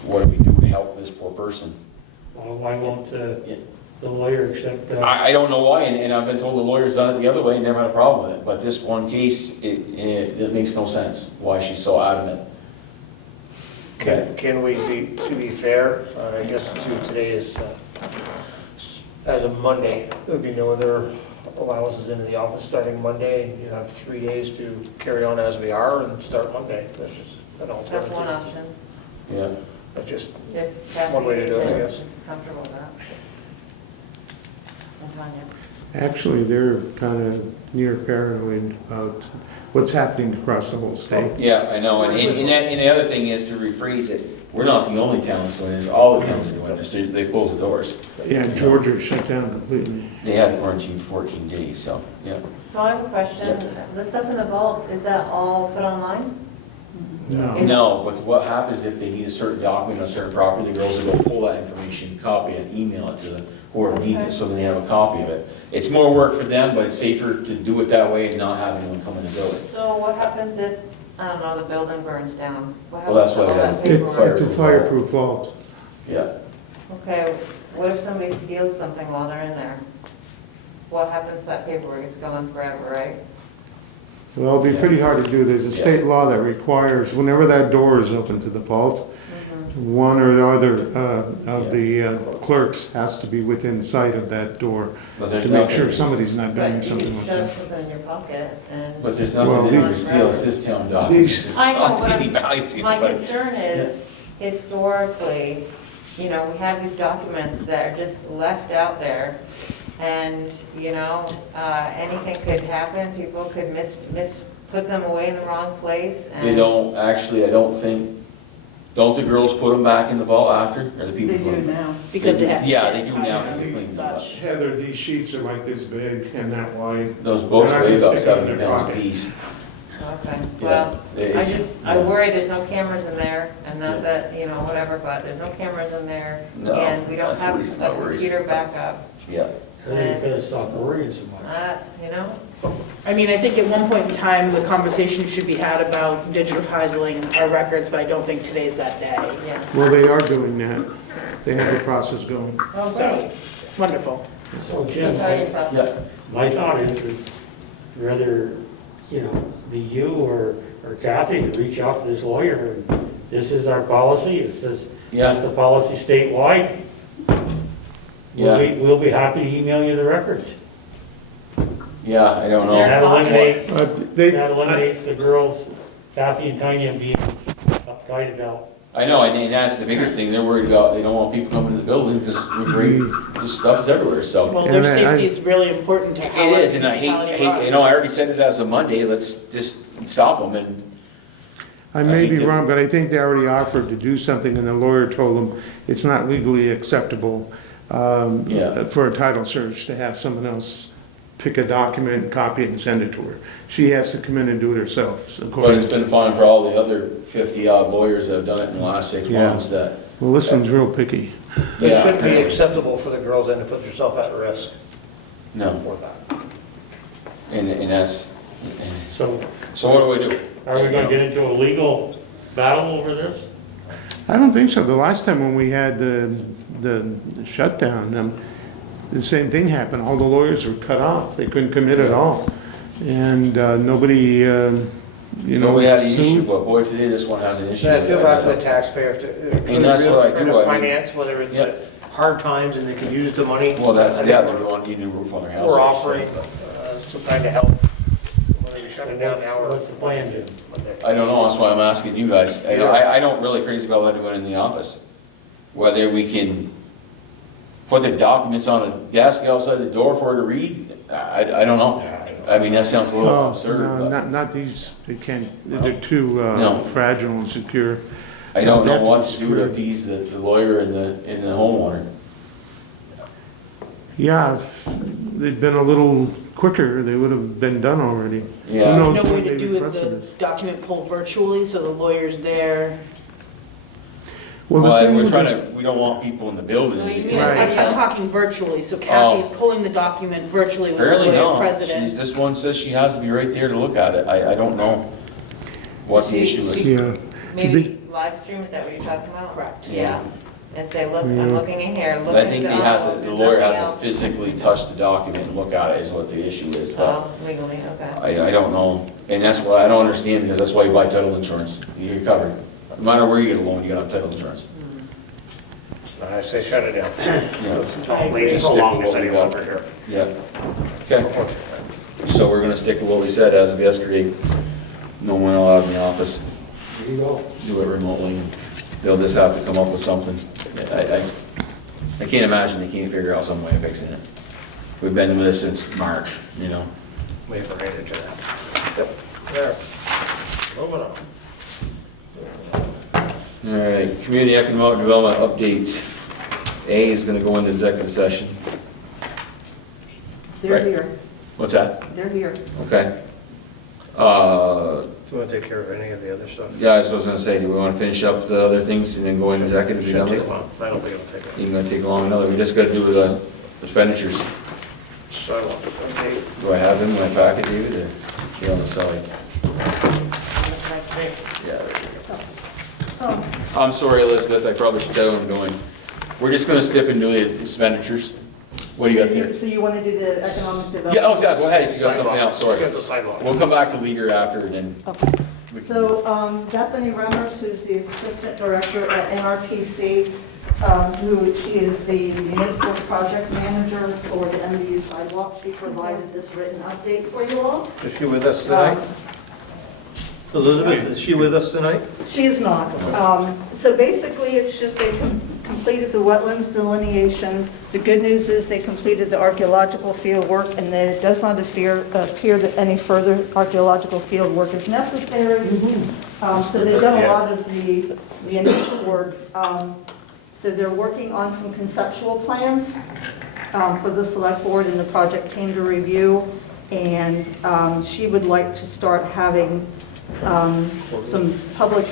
What do we do to help this poor person? Well, why won't the lawyer accept, I don't know why, and I've been told the lawyer's done it the other way and never had a problem with it, but this one case, it makes no sense why she's so adamant. Can we be, to be fair, I guess today is, as of Monday, there would be no other allowances into the office starting Monday. You have 3 days to carry on as we are and start Monday. That's just an alternative. That's one option. Yeah. That's just If Kathy one way to do it, I guess. is comfortable with that. And Tanya. Actually, they're kind of near paranoid about what's happening across the whole state. Yeah, I know, and the other thing is, to rephrase it, we're not the only towns doing this, all the towns are doing this, they close the doors. Yeah, Georgia shut down completely. They had quarantine 14 days, so, yeah. So I have a question. The stuff in the vault, is that all put online? No. No, but what happens if they need a certain document on a certain property, the girls will go pull that information, copy it, email it to whoever needs it, so then they have a copy of it. It's more work for them, but it's safer to do it that way and not have anyone come in and do it. So what happens if, I don't know, the building burns down? What Well, that's happens to why all that they- paperwork? It's a fireproof vault. Yeah. Okay, what if somebody steals something while they're in there? What happens to that paperwork? It's going forever, right? Well, it'll be pretty hard to do. There's a state law that requires, whenever that door is open to the vault, one or the other of the clerks has to be within sight of that door But there's to make nothing, sure somebody's not doing But you something can like shove that. something in your pocket and. but there's Well, nothing to do these- with steal, it's this town documents. It's I know, not but any value to my anybody. concern is historically, you know, we have these documents that are just left out there. And, you know, anything could happen, people could put them away in the wrong place. They And don't, actually, I don't think, don't the girls put them back in the vault after, or the people? They put do 'em? now. Because they have to Yeah, they do sanitize now, them because they clean and them up. such. Heather, these sheets are like this big and that wide. Those books They're not weigh gonna about stick in 70 their pounds a pocket. piece. Okay, Yeah, well, it's- I worry there's no cameras in there, and not that, you know, whatever, but there's no cameras in there. No, And we don't that's the have least a of my worries. computer backup, Yeah. I think you gotta stop worrying so much. you know? I mean, I think at one point in time, the conversation should be had about digitizing our records, but I don't think today's that day. Yeah. Well, they are doing that. They have the process going. Oh, So, great. wonderful. So So Jim, tell your process. my thought is rather, you know, be you or Kathy to reach out to this lawyer. And this is our policy, it's this, Yeah. that's the policy statewide. Yeah. We'll be happy to email you the records. Yeah, I don't Is there- know. That eliminates, They, that eliminates the girls, Kathy and Tanya being uptight about. I know, and that's the biggest thing, they're worried about, they don't want people coming to the building, because this stuff is everywhere, so. Well, And their I- safety is really important to how It our is, and I municipality hate, you know, I runs. already said it as a Monday, let's just stop them, and I may I be think wrong, but I think they already offered to do something, and the lawyer told them it's not legally acceptable Yeah. for a title search to have someone else pick a document, copy it, and send it to her. She has to come in and do it herself. but it's been fun for all the other 50-odd lawyers that have done it in the last 6 Yeah. months, that, Well, this one's real picky. It yeah. shouldn't be acceptable for the girls then to put yourself at risk No, for that. and that's, So so what do? are we gonna get into a legal battle over this? I don't think so. The last time when we had the shutdown, the same thing happened. All the lawyers were cut off. They couldn't commit at all. And nobody, you know, Nobody had an issue, sued. but boy, today this one has an issue. And I feel bad for the taxpayer if they're And that's what I trying do, to I mean- finance, whether it's Yeah. hard times and they can use the money. Well, that's, I yeah, think they're going to need a new roof on their house. We're offering some kind of help. Whether we shut it down now or. What's the plan, Jim? Monday. I don't know, that's why I'm asking you guys. Yeah. I don't really crazy about letting anyone in the office. Whether we can put the documents on a desk outside the door for her to read, I don't know. I mean, that sounds a little Oh, absurd, no, but not these, they can't, they're too No. fragile and secure. I don't they know have to what be to do to secured. appease the lawyer and the homeowner. Yeah, they've been a little quicker, they would have been done already. Yeah. Who There's knows no way when to they do requested the this? document pull virtually, so the lawyer's there. Well, the Well, thing we're with trying the- to, we don't want people in the building. No, as you you mean, can Right. I'm tell. talking virtually, so Kathy's pulling the document virtually with the Apparently lawyer no. president. This one says she has to be right there to look at it. I don't know what the issue is. Yeah. Maybe live stream, is that what you're talking about? Correct. Yeah, and say, look, Yeah. I'm looking in here, look I at think the, they have to, the lawyer has to nothing else. physically touch the document and look at it is what the issue is. But Oh, legally, okay. I don't know. And that's what I don't understand, because that's why you buy title insurance. You're covered. No matter where you get a loan, you gotta have title insurance. I say shut it down. Yeah. Waiting Just for stick long with as what we any got. longer here. Yeah. Okay. So we're gonna stick with what we said as of yesterday. No one allowed in the office. There you go. Do it remotely. They'll just have to come up with something. I can't imagine they can't figure out some way of fixing it. We've been doing this since March, you know? Wait for right into that. Yep, there. Moving on. All right, community economic development updates. A is gonna go into executive session. They're Right. here, What's that? they're here. Okay. Do you want to take care of any of the other stuff? Yeah, that's what I was gonna say. Do we wanna finish up the other things and then go into executive? Shouldn't take long. I don't think it'll take long. Ain't gonna take long another. We just gotta do the expenditures. Sidewalk, okay. Do I have them in my packet, David, or you on the side? Like this. Yeah, there you go. I'm sorry, Elizabeth, I probably should tell where I'm going. We're just gonna step into the expenditures. What do you got there? So you want to do the economic development? Yeah, oh, God, go ahead, if you got something else, sorry. Get the sidewalk. We'll come back to leader after, and then. Okay. we can- So Bethany Remmers, who's the Assistant Director at NRPC, who she is the Municipal Project Manager for the MDU sidewalk, she provided this written update for you all. Is she with us tonight? Elizabeth, is she with us tonight? She is not. So basically, it's just they completed the wetlands delineation. The good news is they completed the archaeological field work, and that it does not appear that any further archaeological field work is necessary. So they've done a lot of the initial work. So they're working on some conceptual plans for the select board and the project team to review. And she would like to start having some public,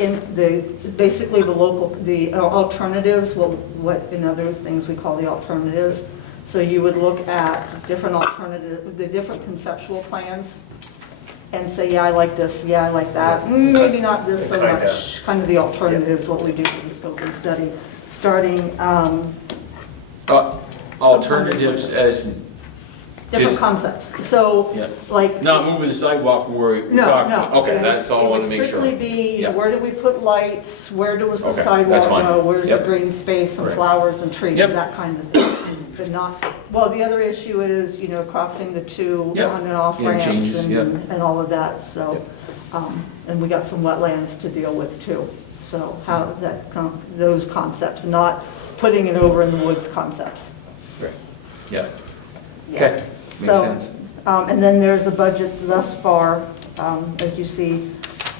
basically the alternatives, what in other things we call the alternatives. So you would look at different the different conceptual plans and say, yeah, I like this, yeah, I like that. Maybe not this so much, kind of the alternatives, what we do for the scoping study, starting Alternatives as, different Just- concepts. So yeah, like. not moving the sidewalk from where we No, talked no. about. Okay, that's all I want to make It sure. would strictly be, Yeah. where do we put lights, where does the Okay, sidewalk that's fine. go, where's the Yep. green space and Right. flowers and trees, Yep. that kind of thing. But not, well, the other issue is, crossing the two Yep. on and off Yeah, ramps changes, yep. and all of that, so. And we got some wetlands to deal with too. So how those concepts, not putting it over in the woods concepts. Right. Yeah. Okay, makes So, sense. And then there's a budget thus far, as you see,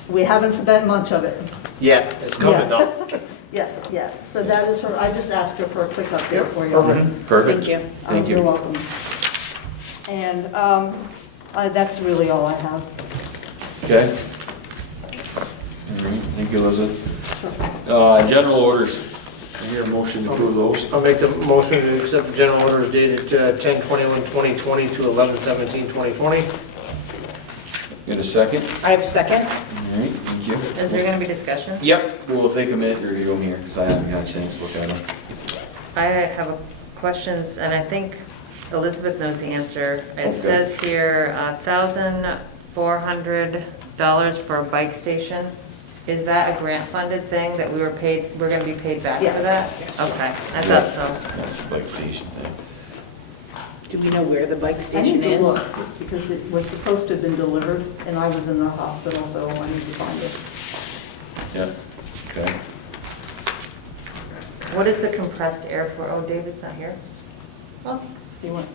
we haven't spent much of it. Yeah, it's coming though. Yes, yeah, so that is her, I just asked her for a quick update Yep, for you. perfect. Perfect. Thank you. Thank you. You're welcome. And that's really all I have. Okay. All right, thank you, Elizabeth. General orders. I hear a motion to approve those. I'll make the motion to accept the general orders dated 10/21/2020 to 11/17/2020. Get a second? I have a second. All right, thank you. Is there gonna be discussion? Yep, we'll take a minute to review them here, because I haven't had a chance to look at them. I have questions, and I think Elizabeth knows the answer. It Okay. says here, $1,400 for a bike station. Is that a grant-funded thing that we're gonna be paid back Yes. for that? Okay, I thought so. That's the bike station thing. Do we know where the bike I station need to is? look, because it was supposed to have been delivered, and I was in the hospital, so I need to find it. Yeah, okay. What is the compressed air for? Oh, David's not here? Oh, do you want?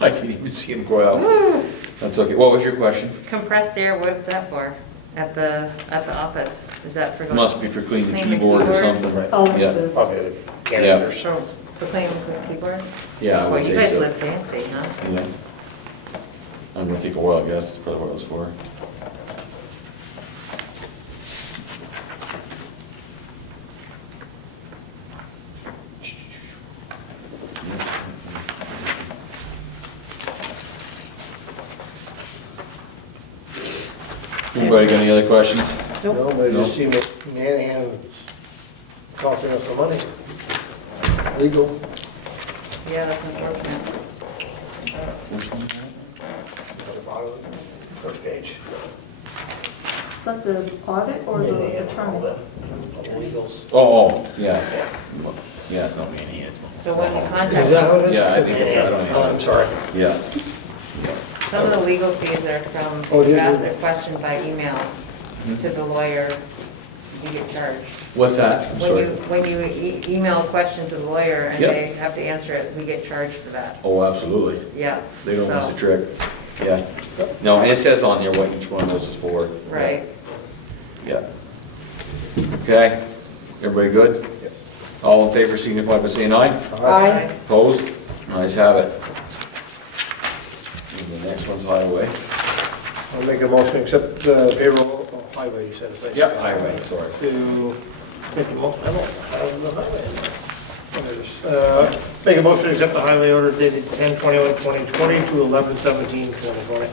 I didn't even see him go out. That's okay. What was your question? Compressed air, what is that for? At the office? Is that for? Must be for cleaning the Clean the keyboard or keyboard? something. Oh, Yeah, the- Probably the canisters. For cleaning the keyboard? yeah, I Well, would you say guys so. live fancy, huh? Yeah. I'm gonna think oil, I guess, that's probably what it was for. Anybody got any other questions? No, but it just seemed that Nanahan was costing us some money. Legal. Yeah, that's unfortunate. Which one? At the bottom of the first page. Is that the audit or the Nanahan, all attorney? the legals. Oh, yeah. Yeah, it's not me any hands. So when we Is contact, that how it is? Yeah, I think it's, I don't Oh, know. I'm sorry. Yeah. some of the legal fees are from, Oh, it is, ask isn't a it? question by email to the lawyer, you get charged. What's that? I'm sorry. When you email a question to the lawyer and Yep. they have to answer it, we get charged for that. Oh, absolutely. Yeah. They don't miss so- a trick. Yeah. No, and it says on here what each one of those is for. Right. Yeah. Okay, everybody good? All in favor, signify by saying aye. Aye. Opposed? Ayes have it. And the next one's highway. I'll make a motion to accept the payroll, oh, highway, you said. Thanks. Yep, highway, sorry. To make a mo, I don't have the highway in there. What is, make a motion to accept the highway order dated 10/21/2020 to 11/17/2020.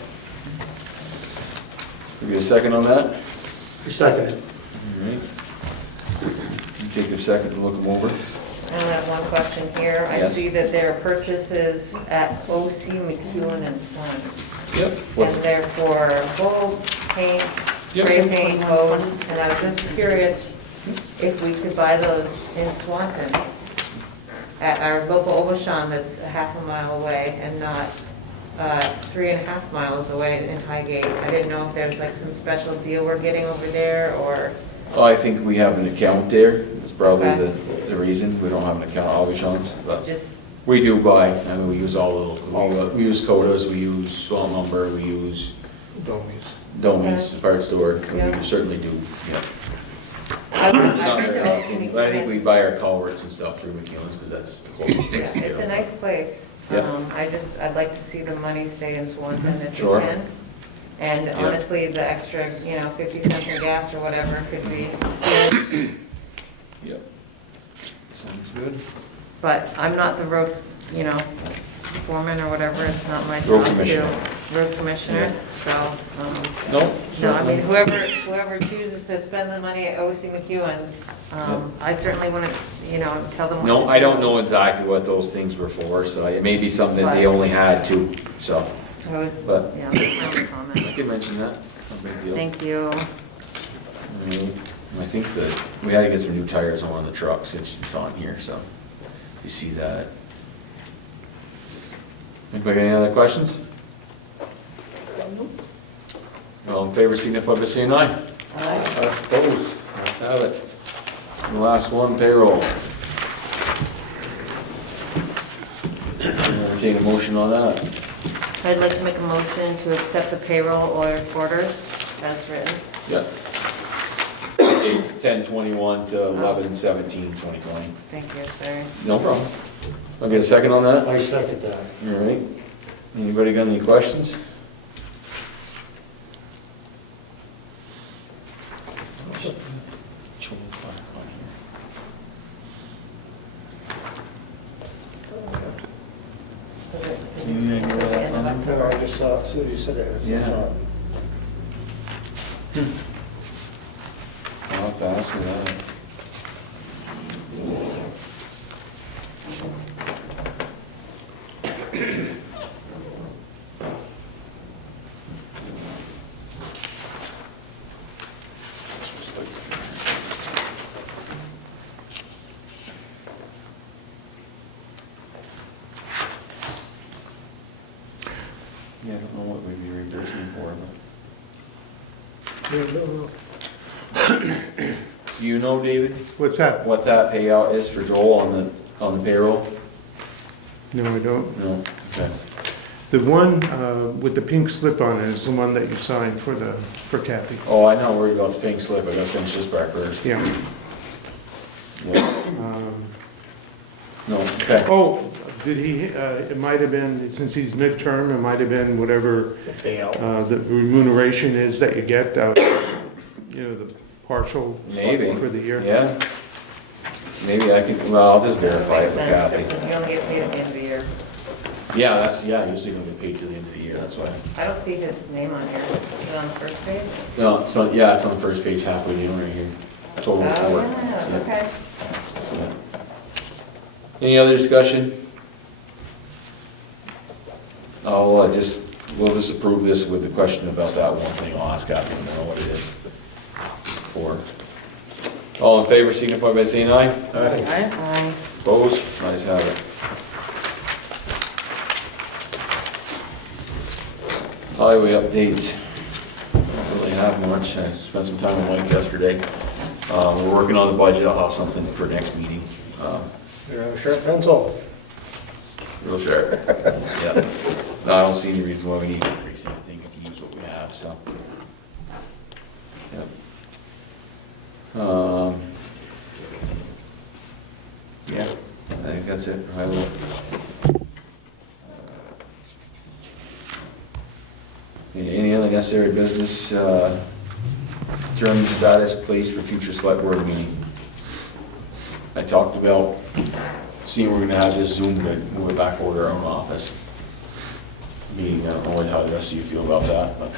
We get a second on that? Second. All right. You take a second to look them over. I only have one question here. I Yes. see that there are purchases at O.C. McEwen and Sons. Yep. And What's, they're for bolts, paint, Yep. spray paint, hose, and I was just curious if we could buy those in Swanton at our local Obashan that's a half a mile away and not 3.5 miles away in Highgate. I didn't know if there was like some special deal we're getting over there or, oh, I think we have an account there. That's probably Okay. the reason. We don't have an account at Alvishans, but just, we do buy, I mean, we use all the local, we use Codas, we use Swamp Lumber, we use Domies, parts store. Yeah. We certainly do, yeah. I've Not been very to often, O.C. but I think we McEwen's. buy our culverts and stuff through McEwen's because that's the closest place to Yeah, get it's a them. nice place. Yeah. I'd like to see the money stay in Swanton if we Sure. can. And Yeah. honestly, the extra, 50 cents in gas or whatever could be saved. Yep. Sounds good. But I'm not the road, foreman or whatever, it's not my Road job to. commissioner. Road commissioner, so, No, no, I mean, certainly. whoever chooses to spend the money at O.C. McEwen's, I certainly wouldn't, tell them what to do. No, I don't know exactly what those things were for, so it may be something that they only had to, so. I would, But- yeah, that's my only I comment. can mention that, no big deal. Thank you. Alright, I think that we had to get some new tires on one of the trucks, it's on here, so you see that. Anybody got any other questions? All in favor, signify by saying aye. Aye. Opposed, let's have it. And the last one, payroll. Take a motion on that. I'd like to make a motion to accept the payroll orders as written. Yeah. Dates 10/21 to 11/17/2020. Thank you, sorry. No problem. I'll get a second on that. I second that. All right. Anybody got any questions? No, I just saw, as soon as you said it, I Yeah. saw it. I'll have to ask her that. Yeah, I don't know what we'd be reimbursing for, but. Do you know, David, What's that? what that payout is for Joel on the payroll? No, I don't. No, okay. The one with the pink slip on it is the one that you signed for Kathy. Oh, I know, worried about the pink slip, I gotta finish this back first. Yeah. Yeah. Um, No, okay. Oh, Did he, it might have been, since he's midterm, it might have been whatever Payout. the remuneration is that you get out, the partial Maybe. for the year. Yeah. Maybe I can, well, I'll just verify it Makes with sense, Kathy. because you only get paid at the end of the year. Yeah, usually don't get paid till the end of the year, that's why. I don't see his name on here. Is it on the first page? No, so, yeah, it's on the first page halfway down right here. Total report. Oh, yeah, So, okay. yeah. Any other discussion? We'll just approve this with the question about that one thing. I'll ask Kathy to know what it is for. All in favor, signify by saying aye. Aye. Opposed? Ayes have it. Highway updates. Don't really have much. I spent some time with Mike yesterday. We're working on the budget. I'll have something for next meeting. You have a sharp pencil. Real sharp. Yeah. No, I don't see any reason why we need to increase anything if we use what we have, so. Yep. Yeah, I think that's it. I will. Any other necessary business, determine the status, place for future select board meeting? I talked about seeing we're gonna have this Zoom to move it back over to our own office meeting. I don't know how the rest of you feel about that, but.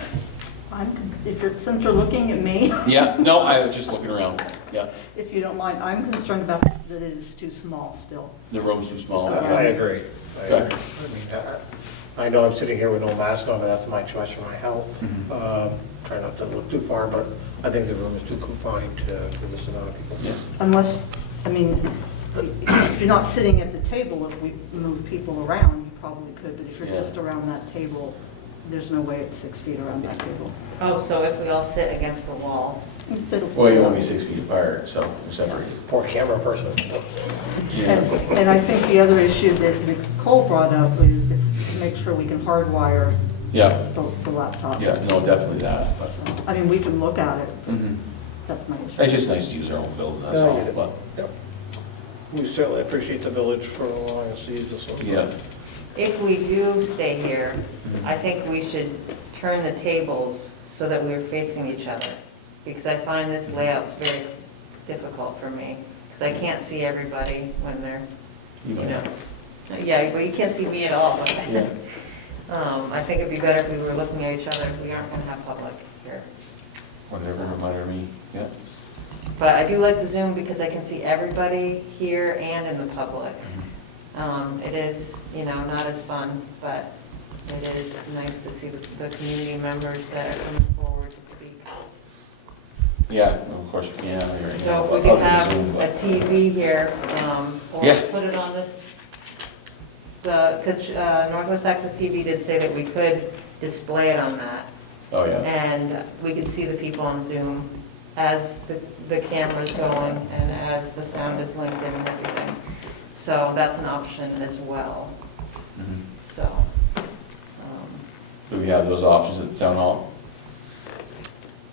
Since you're looking at me, Yeah, no, I was just looking around, yeah. if you don't mind, I'm concerned about that it is too small still. The room's too small. I agree. Okay. I know I'm sitting here with no mask on, but that's my choice for my health. Try not to look too far, but I think the room is too confined for this amount of people. Yeah. Unless, if you're not sitting at the table, if we move people around, you probably could, but if you're Yeah. just around that table, there's no way it's 6 feet around that table. Oh, so if we all sit against the wall? Instead of. Well, you won't be 6 feet apart, so we're separated. Poor camera person. And I think the other issue that Nicole brought up is to make sure we can hardwire Yeah, the laptop. yeah, no, definitely that, but. So, we can look at it, Mhm. that's my issue. It's just nice to use our own building, that's Yeah, I all, get it. but, Yep. We certainly appreciate the village for allowing us to use this one. yeah. If we do stay here, I think we should turn the tables so that we're facing each other. Because I find this layout's very difficult for me. Because I can't see everybody when they're, Yeah, well, you can't see me at all. But Yeah. I think it'd be better if we were looking at each other. We aren't going to have public here. Whatever, reminder me, yeah. But I do like the Zoom because I can see everybody here and in the public. It is, not as fun, but it is nice to see the community members that are coming forward to speak. Yeah, of course, yeah. Right So now, if but we could other have Zoom, a but- TV here, or Yeah. put it on this, because Northwest Access TV did say that we could display it on that. Oh, yeah. And we could see the people on Zoom as the camera's going and as the sound is linked in and everything. So that's an option as well, Mhm. so. Do we have those options at the town hall?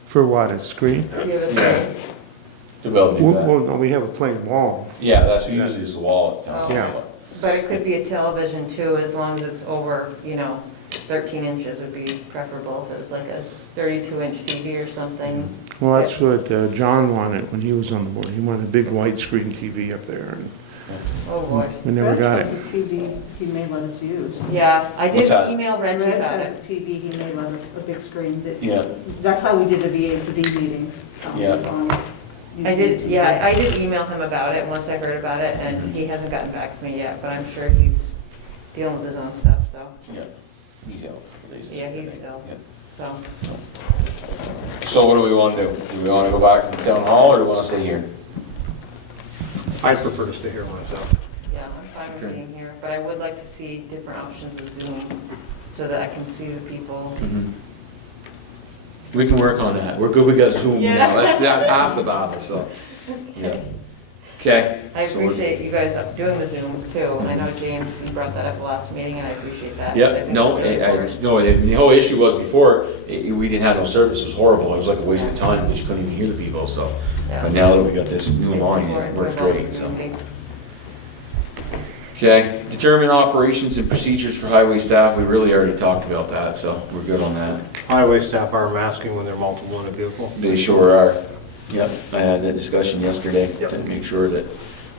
For what, a screen? Give us Yeah. To be able to do Well, that? no, we have a plain wall. Yeah, that's usually just the wall at the town hall. Yeah. But it could be a television too, as long as it's over, 13 inches would be preferable. If it was like a 32-inch TV or something. Well, that's what John wanted when he was on the board. He wanted a big widescreen TV up there, and Oh, boy. we never got Reg it. has a TV he may let us use. Yeah, I What's did that? email Reggie Reg about has it. a TV he may let us, a big screen. Yeah. That's how we did a VA-to-V meeting. Yeah. I did email him about it once I heard about it, and he hasn't gotten back to me yet, but I'm sure he's dealing with his own stuff, so, Yeah. He's out. This yeah, week, I he's think. still, Yeah. so. So what do we want to do? Do we want to go back to the town hall or do we want to stay here? I prefer to stay here myself. Yeah, I'm fine with Okay. being here, but I would like to see different options with Zoom, so that I can see the people. We can work on that. We're good, we got Zoom Yeah. now. That's half the battle, so, yeah. Okay. I so we're- appreciate you guys doing the Zoom too, and I know James, you brought that up last meeting, and I appreciate that. I Yeah, think no, it's really important. the whole issue was before, we didn't have no service, it was horrible, it was like a waste of time, because you couldn't even hear the people, so. Yeah. But now that we got this new It's line, important it to works involve great, the so. community. Okay, determine operations and procedures for highway staff, we really already talked about that, so we're good on that. Highway staff are masking when they're multiple in a vehicle. They sure are. Yep, I had that discussion yesterday, Yep. to make sure that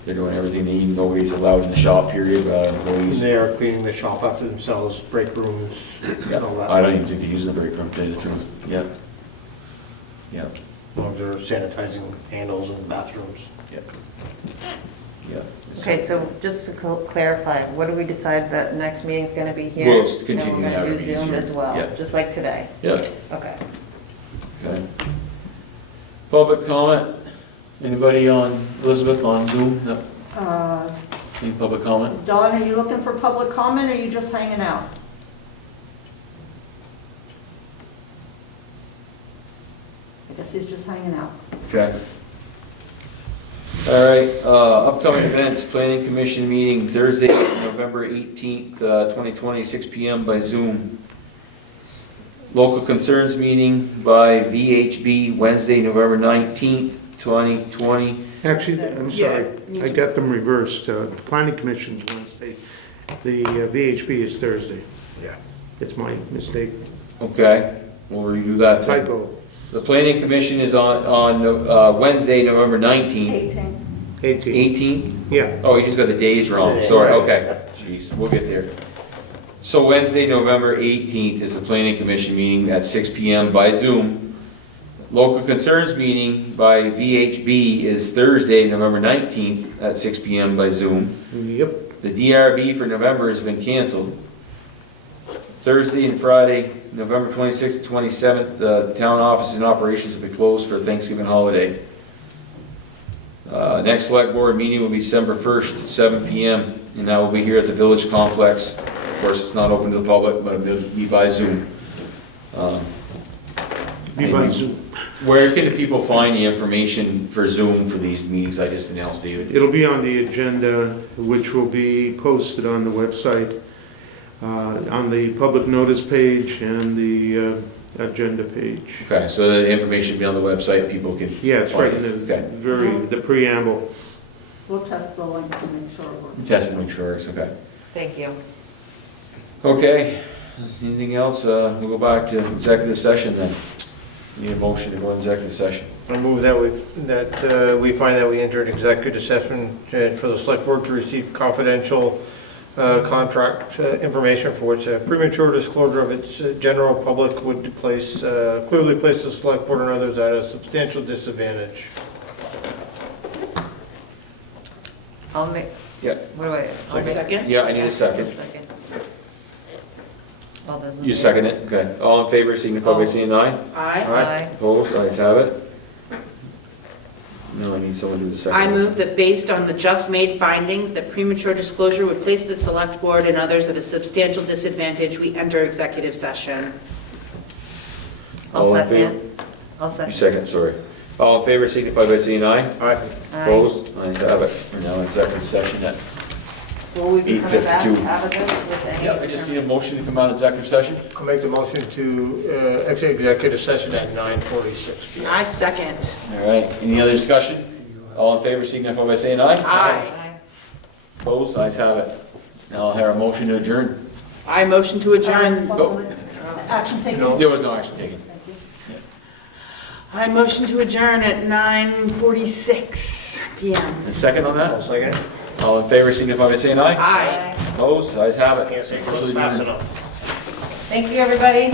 they're doing everything they need, nobody's allowed in the shop period, employees. They are cleaning the shop after themselves, break rooms, Yeah, and all that. I don't even think they're using the break room, to tell you the truth. Yep. Yep, As long as they're sanitizing handles and bathrooms. yep. Yep. Okay, so just to clarify, what do we decide that next meeting's gonna be here? We'll continue And to have we're it gonna do Zoom easier. as well, Yeah. just like today? Yep, Okay. okay. Public comment? Anybody on, Elizabeth, on Zoom? No? Any public comment? Dawn, are you looking for public comment, or are you just hanging out? I guess he's just hanging out. Okay. All right, upcoming events, planning commission meeting Thursday, November 18th, 2020, 6 PM by Zoom. Local concerns meeting by VHB Wednesday, November 19th, 2020. Actually, I'm sorry, I got them reversed. The planning commission's Wednesday, the VHB is Thursday. Yeah. It's my mistake. Okay, we'll review that. too. Typo, The planning commission is on Wednesday, November 19th. 18. 18th? Yeah, Oh, you just got the days wrong, sorry, okay. Jeez, we'll get there. So Wednesday, November 18th is the planning commission meeting at 6 PM by Zoom. Local concerns meeting by VHB is Thursday, November 19th at 6 PM by Zoom. yep. The DRB for November has been canceled. Thursday and Friday, November 26th and 27th, the town offices and operations will be closed for Thanksgiving holiday. Next select board meeting will be December 1st, 7 PM, and that will be here at the village complex. Of course, it's not open to the public, but it'll be by Zoom. Be by Zoom. Where can the people find the information for Zoom for these meetings I just announced, David? It'll be on the agenda, which will be posted on the website, on the public notice page and the agenda page. Okay, so the information will be on the website, people can. Yeah, it's right in Okay. the preamble. We'll test the link to make sure it works. Test and make sure it's okay. Thank you. Okay, anything else? We'll go back to executive session then. Need a motion to go into executive session. I move that we find that we entered executive session for the select board to receive confidential contract information for which a premature disclosure of its general public would clearly place the select board and others at a substantial disadvantage. I'll make, Yeah. what do I? I'll make- Second? Yeah, I need a second. All those in You favor? second it? Okay. All in favor, signify by saying aye. Aye. Aye. Opposed, ayes have it. No, I need someone to do the second. I move that based on the just made findings that premature disclosure would place the select board and others at a substantial disadvantage, we enter executive session. I'll All in second. favor? I'll You second. second, sorry. All in favor, signify by saying aye. Aye. Aye. Opposed, ayes have it. We're now in executive session at. Will we be coming back 8:52. out of this with any? Yeah, I just need a motion to come out of executive session. I'll make the motion to exit executive session at 9:46 PM. I second. All right, any other discussion? All in favor, signify by saying aye. Aye. Opposed, ayes have it. Now I'll have a motion to adjourn. I motion to adjourn. Oh. Action taken. No. There was no action taken. I motion to adjourn at 9:46 PM. A second on I'll that? second it. All in favor, signify by saying aye. Aye. Opposed, ayes have it. Can't say fast enough. Thank you, everybody.